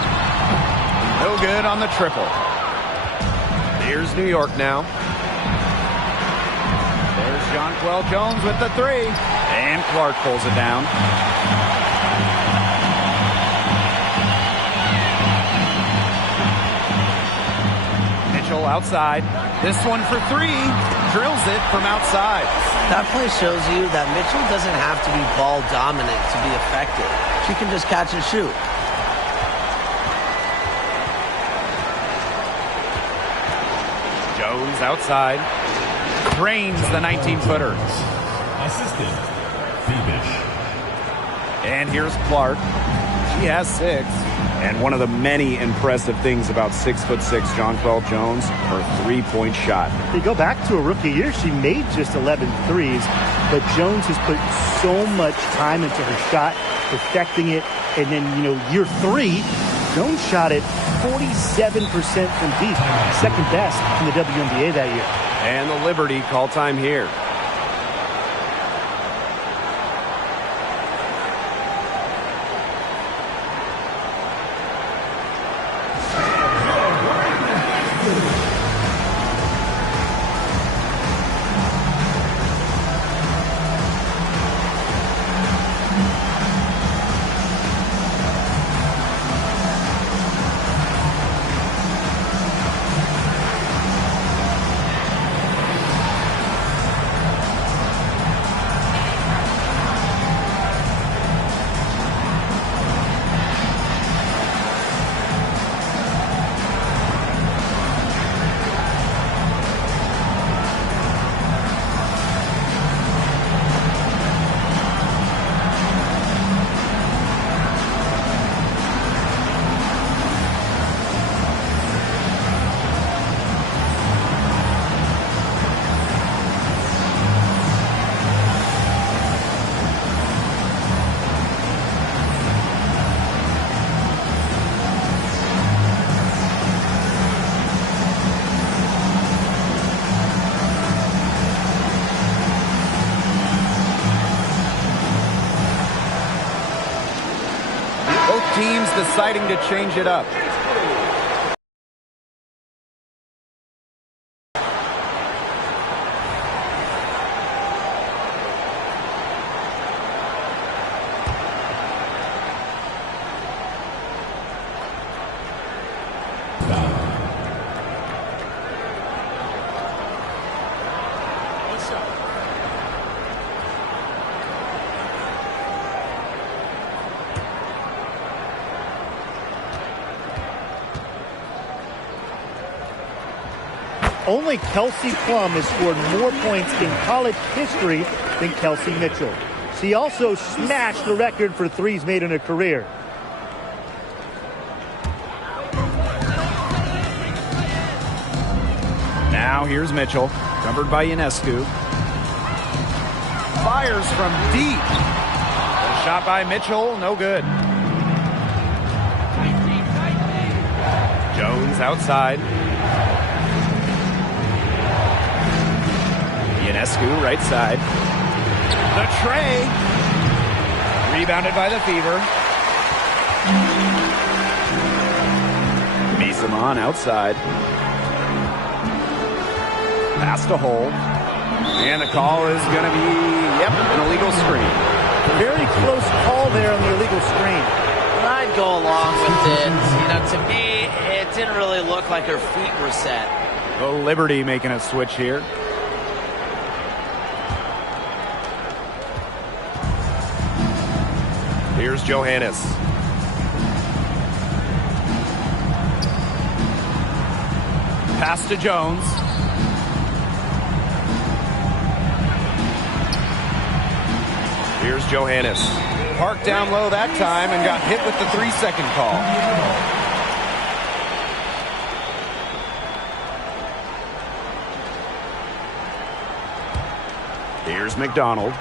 No good on the triple. Here's New York now. There's Jonquel Jones with the 3. And Clark pulls it down. Mitchell outside. This one for 3. Drills it from outside. That play shows you that Mitchell doesn't have to be ball dominant to be effective. She can just catch and shoot. Jones outside. Drains the 19-footer. Assistant, Bebish. And here's Clark. She has 6. And one of the many impressive things about 6'6" Jonquel Jones, her three-point shot. If you go back to her rookie year, she made just 11 threes, but Jones has put so much time into her shot, perfecting it, and then, year 3, Jones shot it 47% from deep, second best in the WNBA that year. And the Liberty call time here. teams deciding to change it up. Only Kelsey Plum has scored more points in college history than Kelsey Mitchell. She also smashed the record for threes made in a career. Now here's Mitchell, covered by Ionescu. Fires from deep. A shot by Mitchell, no good. Jones outside. Ionescu right side. The tray. Rebounded by the Fever. Misamon outside. Pass to Hole. And the call is going to be, an illegal screen. Very close call there on the illegal screen. I'd go along with it. You know, to me, it didn't really look like her feet were set. The Liberty making a switch here. Here's Johannes. Pass to Jones. Here's Johannes. Parked down low that time and got hit with the 3-second call. Here's McDonald.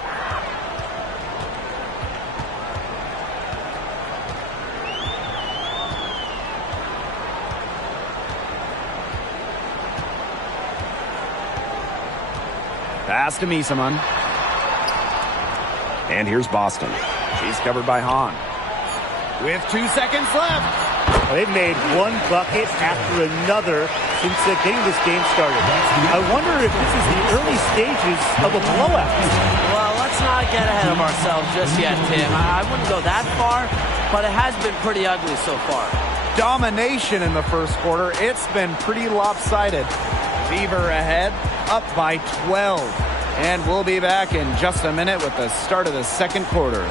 Pass to Misamon. And here's Boston. She's covered by Hahn. With 2 seconds left. They've made one bucket after another since getting this game started. I wonder if this is the early stages of a blowout. Well, let's not get ahead of ourselves just yet, Tim. I wouldn't go that far, but it has been pretty ugly so far. Domination in the first quarter. It's been pretty lopsided. Fever ahead, up by 12. And we'll be back in just a minute with the start of the second quarter.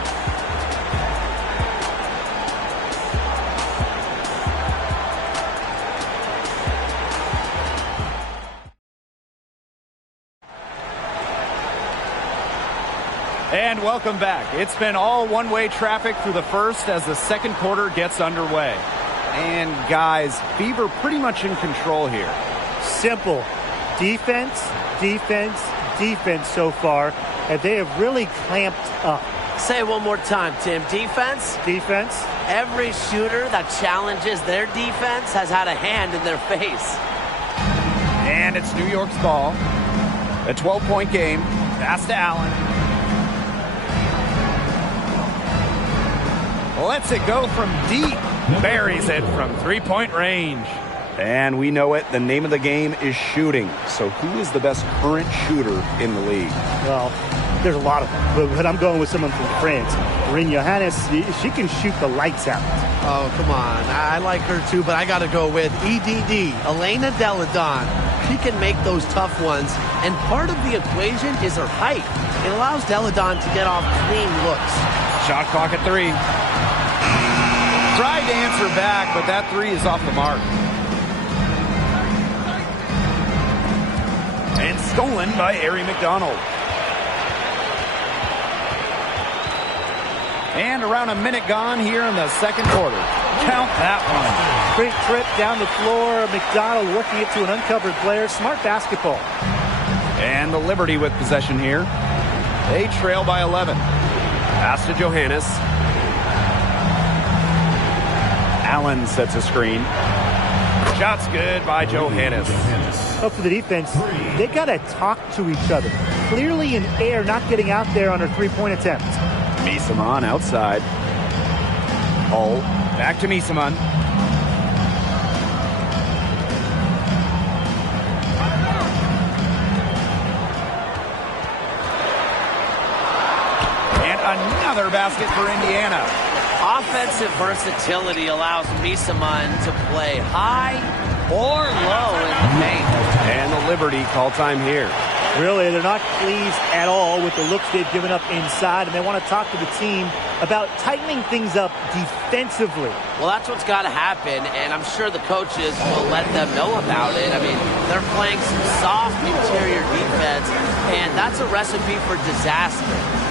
And welcome back. It's been all one-way traffic through the first as the second quarter gets underway. And guys, Fever pretty much in control here. Simple. Defense, defense, defense so far, and they have really clamped up. Say it one more time, Tim. Defense? Defense. Every shooter that challenges their defense has had a hand in their face. And it's New York's ball. A 12-point game. Pass to Allen. Lets it go from deep. Buries it from three-point range. And we know it. The name of the game is shooting. So who is the best current shooter in the league? Well, there's a lot of them. But I'm going with someone from France. Rin Johannes, she can shoot the lights out. Oh, come on. I like her too, but I got to go with EDD, Elena Deladon. She can make those tough ones, and part of the equation is her height. It allows Deladon to get off clean looks. Shot clock at 3. Tried to answer back, but that 3 is off the mark. And stolen by Ari McDonald. And around a minute gone here in the second quarter. Count that one. Great trip down the floor. McDonald working it to an uncovered player. Smart basketball. And the Liberty with possession here. They trail by 11. Pass to Johannes. Allen sets a screen. Shot's good by Johannes. Up for the defense, they got to talk to each other. Clearly in air, not getting out there on her three-point attempt. Misamon outside. Hull Back to Misaman. Another basket for Indiana. Offensive versatility allows Misaman to play high or low in the paint. And the Liberty call time here. Really, they're not pleased at all with the looks they've given up inside, and they want to talk to the team about tightening things up defensively. Well, that's what's got to happen, and I'm sure the coaches will let them know about it. I mean, they're playing some soft interior defense, and that's a recipe for disaster.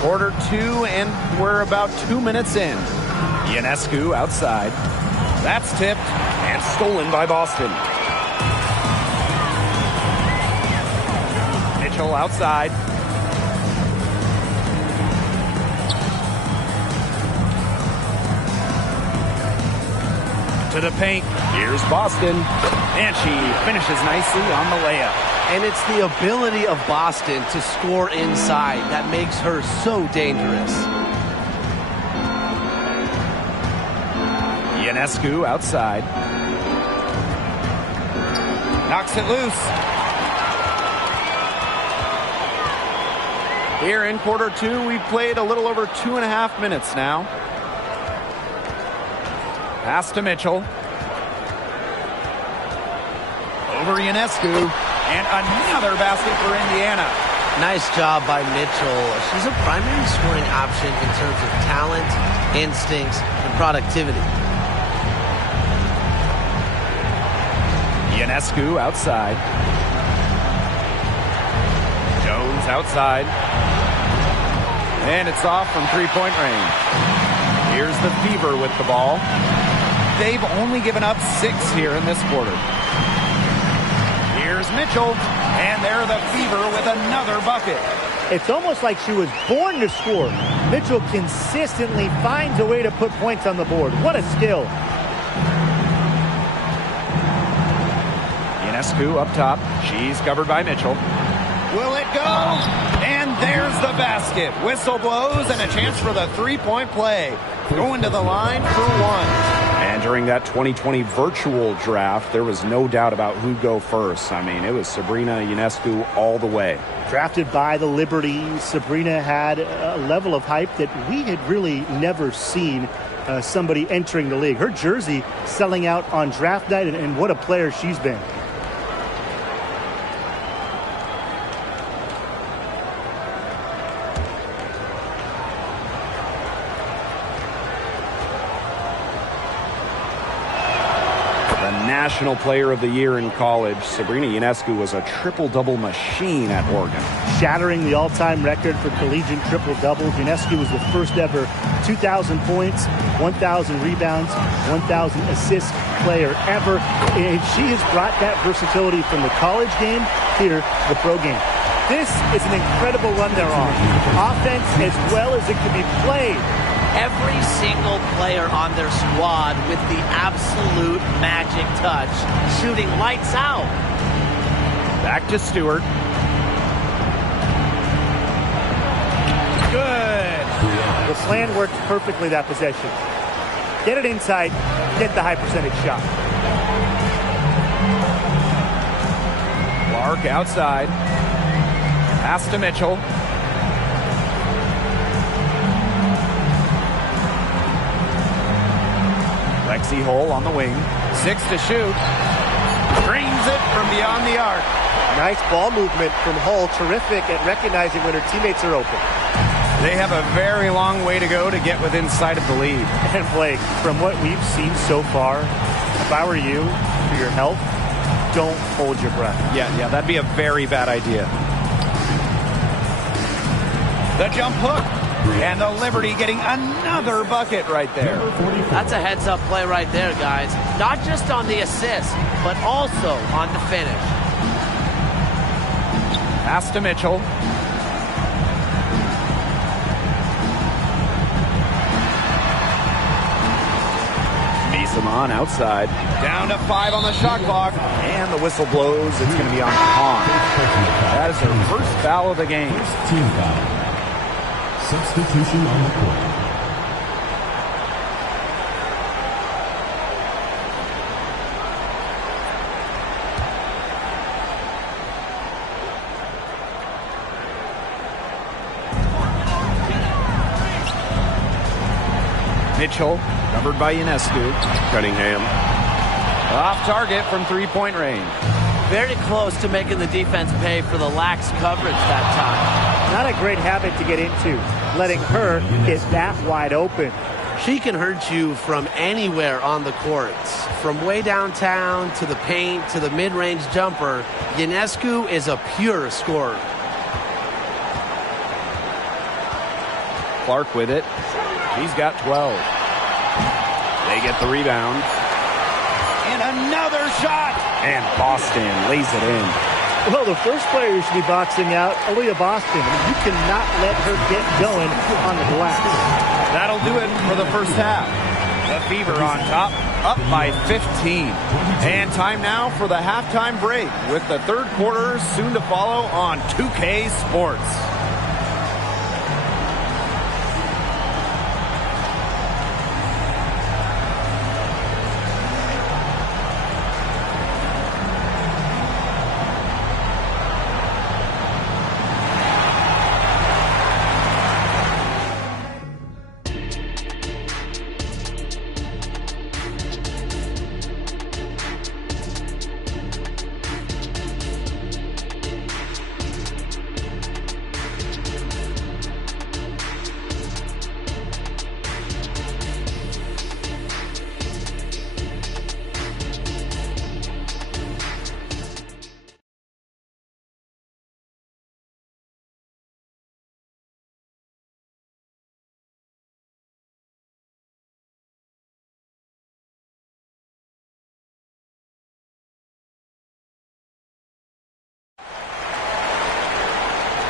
Quarter 2, and we're about 2 minutes in. Ionescu outside. That's tipped and stolen by Boston. Mitchell outside. To the paint. Here's Boston. And she finishes nicely on the layup. And it's the ability of Boston to score inside that makes her so dangerous. Ionescu outside. Knocks it loose. Here in quarter 2, we've played a little over 2.5 minutes now. Pass to Mitchell. Over Ionescu. And another basket for Indiana. Nice job by Mitchell. She's a primary scoring option in terms of talent, instincts, and productivity. Ionescu outside. Jones outside. And it's off from three-point range. Here's the Fever with the ball. They've only given up 6 here in this quarter. Here's Mitchell, and they're the Fever with another bucket. It's almost like she was born to score. Mitchell consistently finds a way to put points on the board. What a skill. Ionescu up top. She's covered by Mitchell. Will it go? And there's the basket. Whistle blows and a chance for the three-point play. Going to the line for 1. And during that 2020 virtual draft, there was no doubt about who'd go first. I mean, it was Sabrina Ionescu all the way. Drafted by the Liberty, Sabrina had a level of hype that we had really never seen somebody entering the league. Her jersey selling out on draft night, and what a player she's been. National Player of the Year in college, Sabrina Ionescu was a triple-double machine at Oregon. Shattering the all-time record for collegiate triple-doubles, Ionescu was the first ever 2,000 points, 1,000 rebounds, 1,000 assists player ever. And she has brought that versatility from the college game here to the pro game. This is an incredible run they're on. Offense as well as it can be played. Every single player on their squad with the absolute magic touch, shooting lights out. Back to Stewart. Good. The plan worked perfectly that possession. Get it inside, get the high percentage shot. Clark outside. Pass to Mitchell. Lexi Hole on the wing. 6 to shoot. Drains it from beyond the arc. Nice ball movement from Hull. Terrific at recognizing when her teammates are open. They have a very long way to go to get within sight of the lead. And Blake, from what we've seen so far, if I were you, for your health, don't hold your breath. Yeah, that'd be a very bad idea. The jump hook. And the Liberty getting another bucket right there. That's a heads-up play right there, guys. Not just on the assist, but also on the finish. Pass to Mitchell. Mason outside. Down to 5 on the shot clock. And the whistle blows. It's going to be on Khan. That is her first foul of the game. Team foul. Substitution on the court. Mitchell, covered by Ionescu. Cunningham. Off target from three-point range. Very close to making the defense pay for the lax coverage that time. Not a great habit to get into, letting her get that wide open. She can hurt you from anywhere on the courts. From way downtown to the paint to the mid-range jumper, Ionescu is a pure scorer. Clark with it. He's got 12. They get the rebound. And another shot. And Boston lays it in. Well, the first player who should be boxing out, Aaliyah Boston. You cannot let her get going on the glass. That'll do it for the first half. The Fever on top, up by 15. And time now for the halftime break with the third quarter soon to follow on 2K Sports.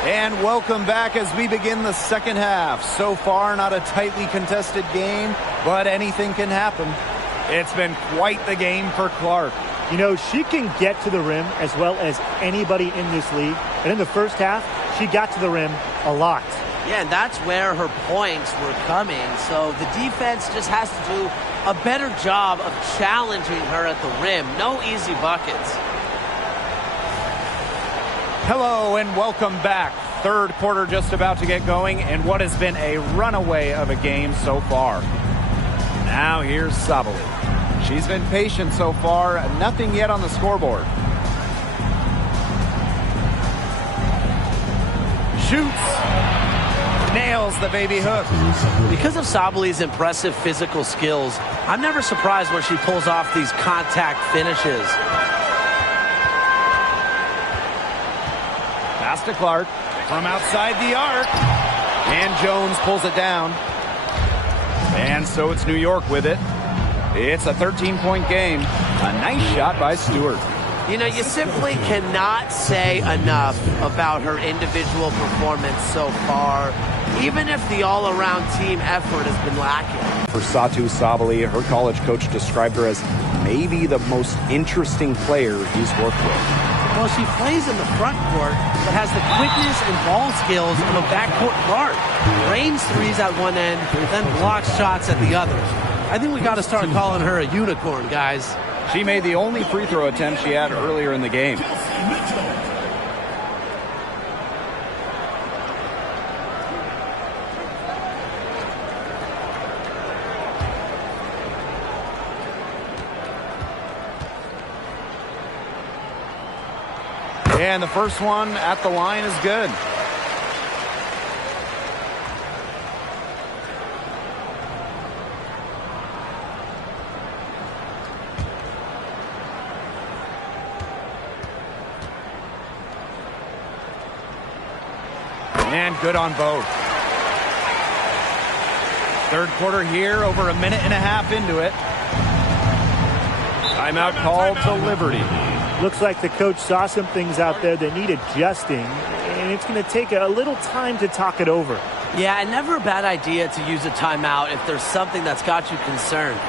And welcome back as we begin the second half. So far, not a tightly contested game, but anything can happen. It's been quite the game for Clark. You know, she can get to the rim as well as anybody in this league. And in the first half, she got to the rim a lot. Yeah, and that's where her points were coming. So the defense just has to do a better job of challenging her at the rim. No easy buckets. Hello and welcome back. Third quarter just about to get going, and what has been a runaway of a game so far. Now here's Sabali. She's been patient so far, nothing yet on the scoreboard. Shoots. Nails the baby hook. Because of Sabali's impressive physical skills, I'm never surprised when she pulls off these contact finishes. Pass to Clark from outside the arc. And Jones pulls it down. And so it's New York with it. It's a 13-point game. A nice shot by Stewart. You know, you simply cannot say enough about her individual performance so far, even if the all-around team effort has been lacking. For Satu Sabali, her college coach described her as maybe the most interesting player he's worked with. Well, she plays in the front court, but has the quickness and ball skills of a backcourt guard. Rains threes at one end, then blocks shots at the other. I think we got to start calling her a unicorn, guys. She made the only free throw attempt she had earlier in the game. And the first one at the line is good. And good on both. Third quarter here, over a minute and a half into it. Timeout called to Liberty. Looks like the coach saw some things out there that need adjusting, and it's going to take a little time to talk it over. Yeah, and never a bad idea to use a timeout if there's something that's got you concerned.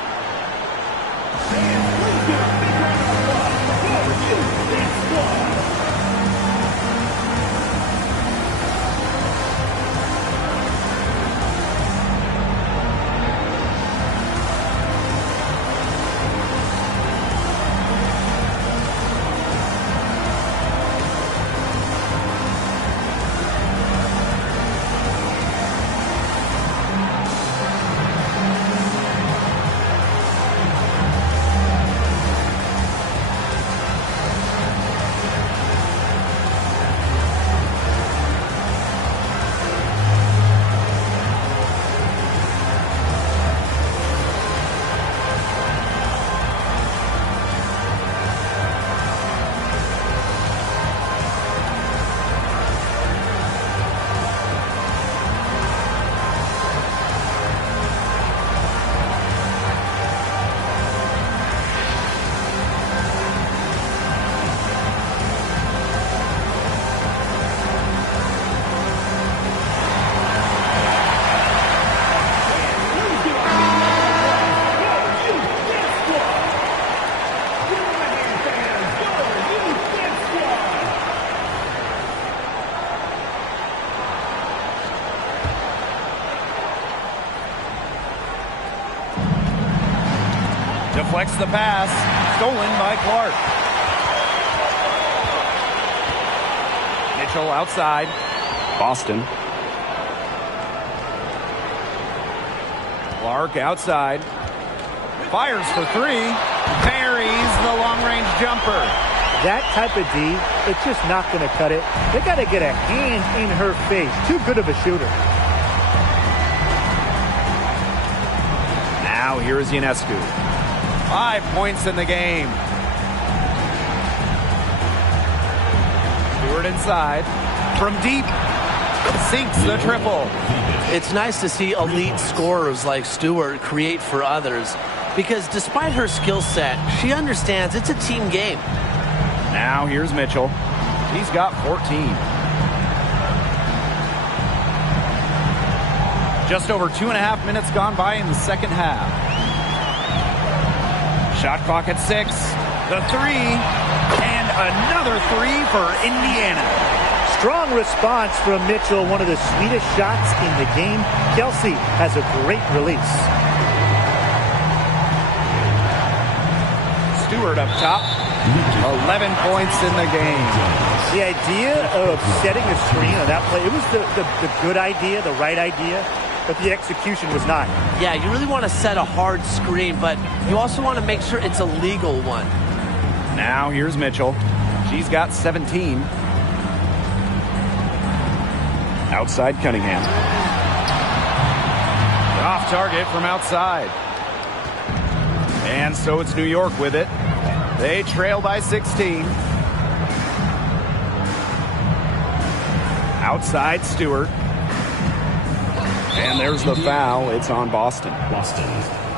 Deflects the pass. Stolen by Clark. Mitchell outside. Boston. Clark outside. Fires for three. Parries the long-range jumper. That type of D, it's just not going to cut it. They got to get a hand in her face. Too good of a shooter. Now here is Ionescu. 5 points in the game. Stewart inside. From deep. Sinks the triple. It's nice to see elite scorers like Stewart create for others, because despite her skill set, she understands it's a team game. Now here's Mitchell. He's got 14. Just over 2.5 minutes gone by in the second half. Shot clock at 6. The three. And another three for Indiana. Strong response from Mitchell. One of the sweetest shots in the game. Kelsey has a great release. Stewart up top. 11 points in the game. The idea of setting a screen on that play, it was the good idea, the right idea, but the execution was not. Yeah, you really want to set a hard screen, but you also want to make sure it's a legal one. Now here's Mitchell. She's got 17. Outside Cunningham. Off target from outside. And so it's New York with it. They trail by 16. Outside Stewart. And there's the foul. It's on Boston.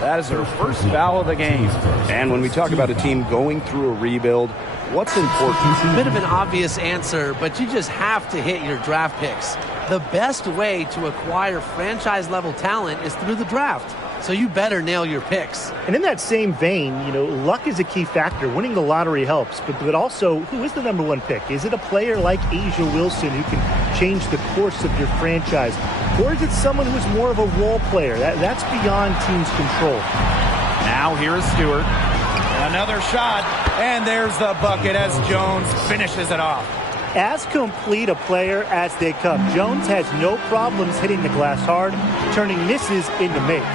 That is her first foul of the game. And when we talk about a team going through a rebuild, what's important? A bit of an obvious answer, but you just have to hit your draft picks. The best way to acquire franchise-level talent is through the draft. So you better nail your picks. And in that same vein, luck is a key factor. Winning the lottery helps, but also, who is the number one pick? Is it a player like Asia Wilson who can change the course of your franchise? Or is it someone who is more of a role player? That's beyond teams' control. Now here is Stewart. Another shot, and there's the bucket as Jones finishes it off. As complete a player as they come, Jones has no problems hitting the glass hard, turning misses into makes.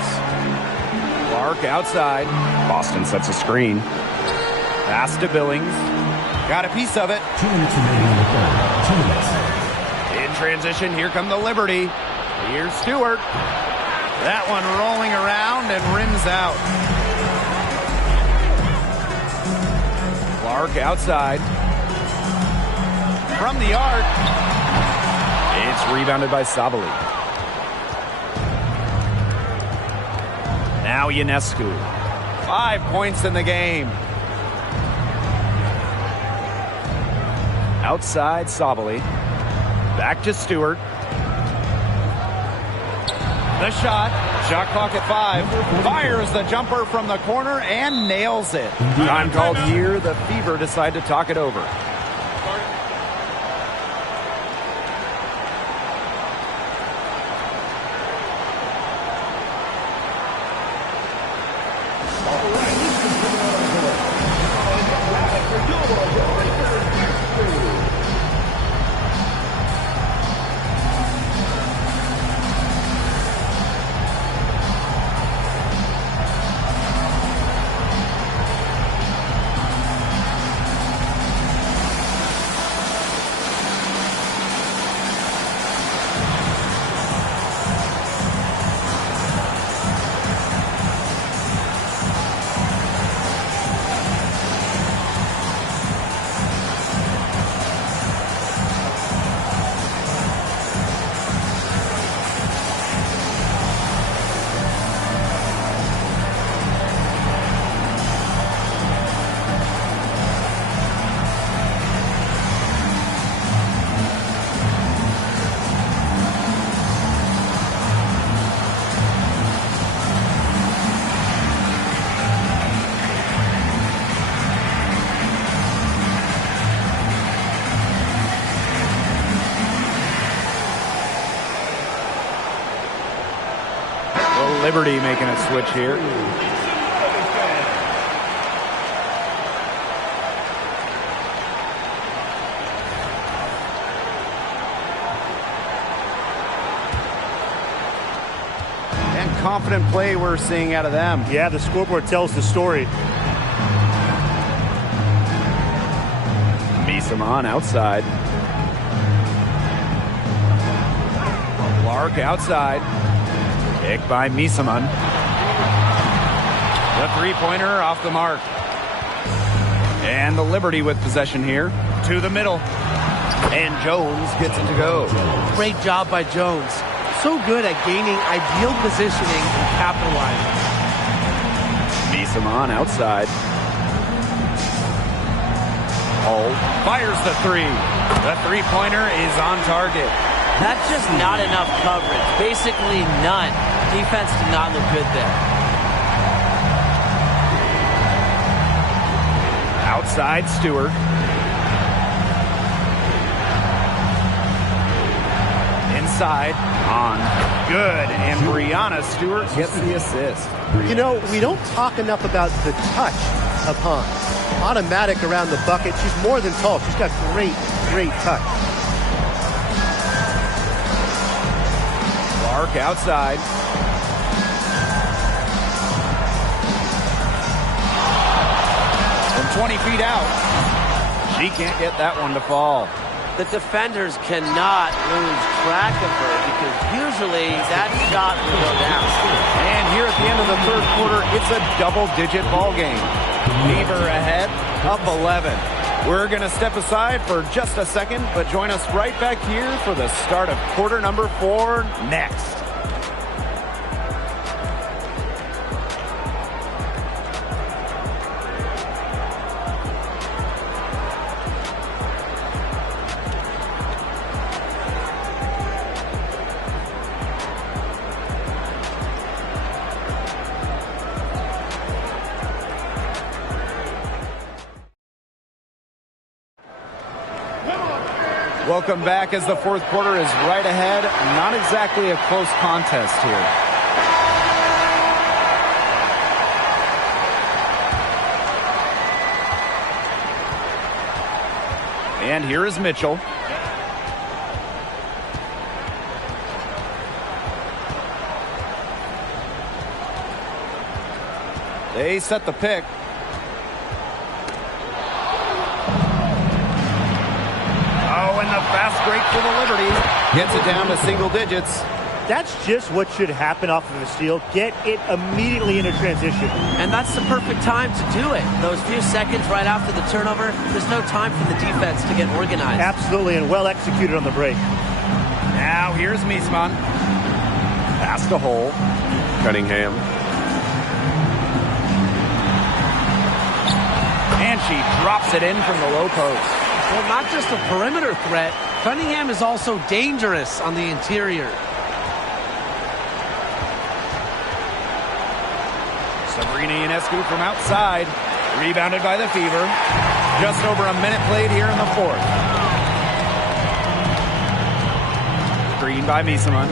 Clark outside. Boston sets a screen. Pass to Billings. Got a piece of it. 2 minutes remaining in the third. 2 minutes. In transition, here come the Liberty. Here's Stewart. That one rolling around and rims out. Clark outside. From the arc. It's rebounded by Sabali. Now Ionescu. 5 points in the game. Outside Sabali. Back to Stewart. The shot. Shot clock at 5. Fires the jumper from the corner and nails it. Time called here. The Fever decide to talk it over. Liberty making a switch here. And confident play we're seeing out of them. Yeah, the scoreboard tells the story. Misaman outside. Clark outside. Pick by Misaman. The three-pointer off the mark. And the Liberty with possession here. To the middle. And Jones gets it to go. Great job by Jones. So good at gaining ideal positioning and capitalizing. Misaman outside. Hull fires the three. The three-pointer is on target. That's just not enough coverage. Basically none. Defense did not look good there. Outside Stewart. Inside. On. Good. And Brianna Stewart gets the assist. We don't talk enough about the touch of Han. Automatic around the bucket. She's more than tall. She's got great touch. Clark outside. From 20 feet out. She can't get that one to fall. The defenders cannot lose track of her because usually that shot will go down. And here at the end of the third quarter, it's a double-digit ball game. Fever ahead, up 11. We're going to step aside for just a second, but join us right back here for the start of quarter number 4 next. Welcome back as the fourth quarter is right ahead. Not exactly a close contest here. And here is Mitchell. They set the pick. Oh, and the fast break for the Liberty. Gets it down to single digits. That's just what should happen off of the steal. Get it immediately into transition. And that's the perfect time to do it. Those few seconds right after the turnover, there's no time for the defense to get organized. Absolutely, and well executed on the break. Now here's Miesman. Pass to Hole. Cunningham. And she drops it in from the low post. Well, not just a perimeter threat, Cunningham is also dangerous on the interior. Sabrina Ionescu from outside. Rebounded by the Fever. Just over a minute played here in the fourth. Screen by Miesman.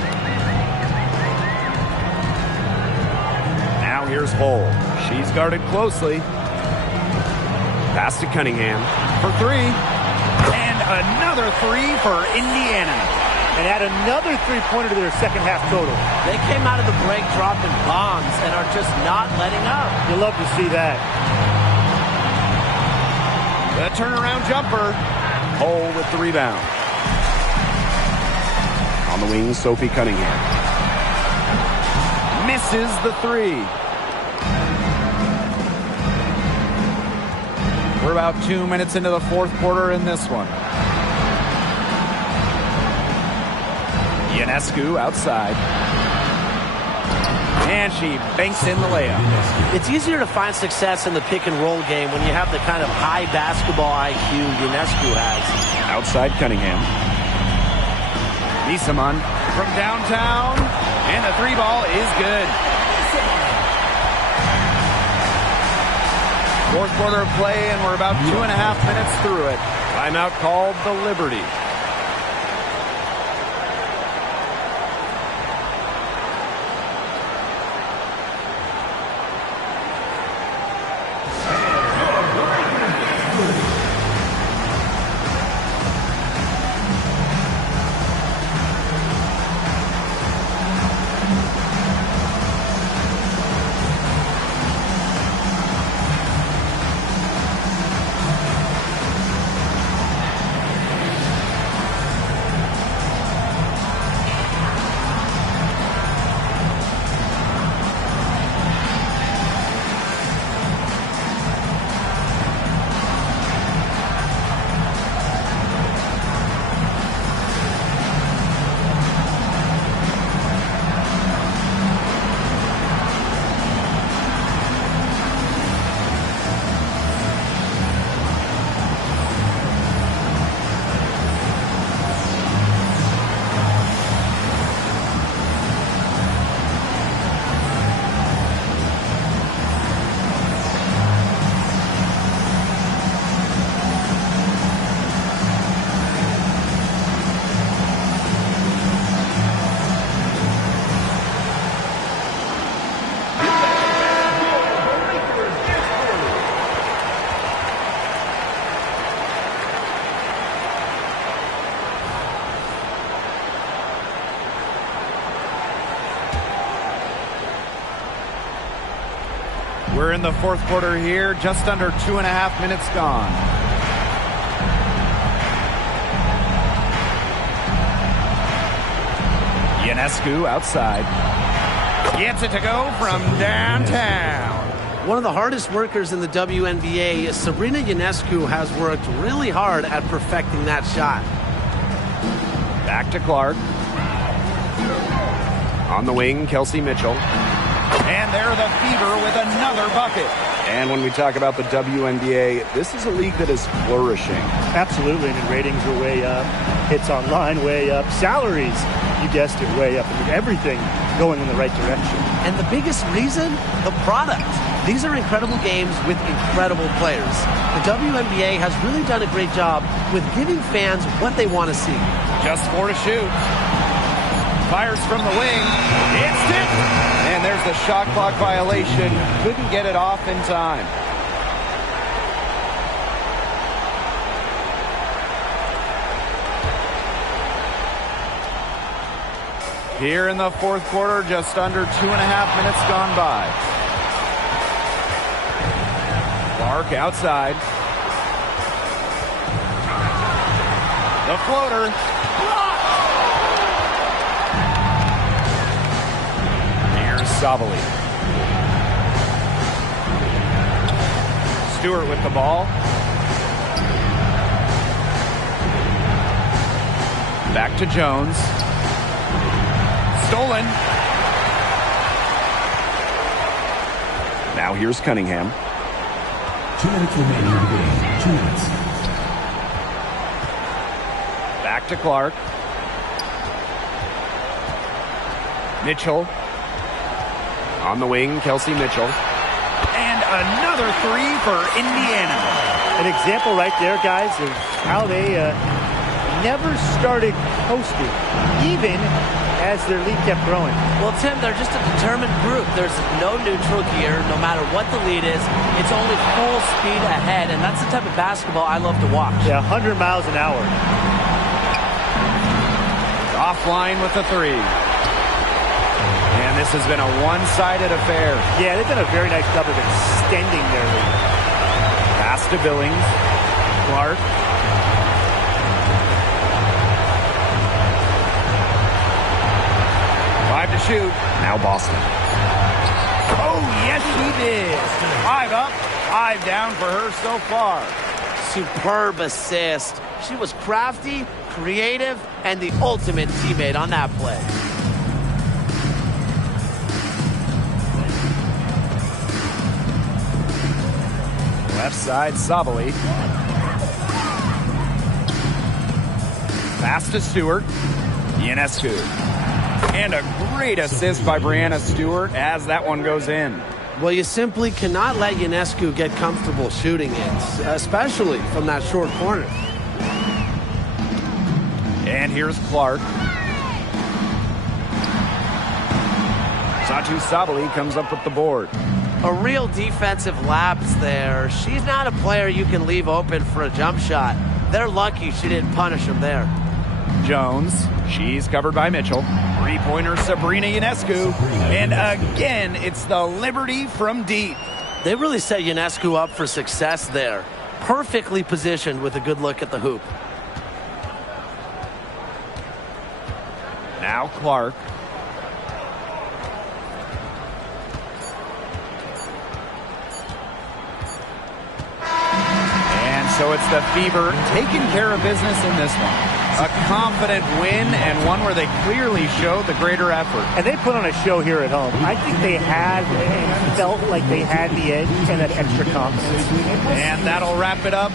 Now here's Hole. She's guarded closely. Pass to Cunningham. For three. And another three for Indiana. And add another three-pointer to their second half total. They came out of the break dropping bombs and are just not letting up. You love to see that. The turnaround jumper. Hole with the rebound. On the wing, Sophie Cunningham. Misses the three. We're about 2 minutes into the fourth quarter in this one. Ionescu outside. And she banks in the layup. It's easier to find success in the pick and roll game when you have the kind of high basketball IQ Ionescu has. Outside Cunningham. Miesman from downtown. And the three ball is good. Fourth quarter of play, and we're about 2.5 minutes through it. Timeout called the Liberty. We're in the fourth quarter here, just under 2.5 minutes gone. Ionescu outside. Gets it to go from downtown. One of the hardest workers in the WNBA, Sabrina Ionescu, has worked really hard at perfecting that shot. Back to Clark. On the wing, Kelsey Mitchell. And they're the Fever with another bucket. And when we talk about the WNBA, this is a league that is flourishing. Absolutely, and ratings are way up. Hits online way up. Salaries, you guessed it, way up. I mean, everything going in the right direction. And the biggest reason, the product. These are incredible games with incredible players. The WNBA has really done a great job with giving fans what they want to see. Just 4 to shoot. Fires from the wing. It's tipped. And there's the shot clock violation. Couldn't get it off in time. Here in the fourth quarter, just under 2.5 minutes gone by. Clark outside. The floater. Here's Savali. Stewart with the ball. Back to Jones. Stolen. Now here's Cunningham. 2 minutes remaining in the game. 2 minutes. Back to Clark. Mitchell. On the wing, Kelsey Mitchell. And another 3 for Indiana. An example right there, guys, of how they never started coasting, even as their lead kept growing. Well, Tim, they're just a determined group. There's no neutral gear. No matter what the lead is, it's only full speed ahead, and that's the type of basketball I love to watch. Yeah, 100 miles an hour. Offline with the 3. And this has been a one-sided affair. Yeah, they've done a very nice job of extending their lead. Pass to Billings. Clark. 5 to shoot. Now Boston. Oh, yes, she did. 5 up, 5 down for her so far. Superb assist. She was crafty, creative, and the ultimate teammate on that play. Left side, Savali. Pass to Stewart. Ionescu. And a great assist by Breanna Stewart as that one goes in. Well, you simply cannot let Ionescu get comfortable shooting it, especially from that short corner. And here's Clark. Satu Savali comes up with the board. A real defensive lapse there. She's not a player you can leave open for a jump shot. They're lucky she didn't punish him there. Jones, she's covered by Mitchell. Three-pointer Sabrina Ionescu. And again, it's the Liberty from deep. They really set Ionescu up for success there. Perfectly positioned with a good look at the hoop. Now Clark. And so it's the Fever taking care of business in this one. A confident win and one where they clearly showed the greater effort. And they put on a show here at home. I think they had and felt like they had the edge and that extra confidence. And that'll wrap it up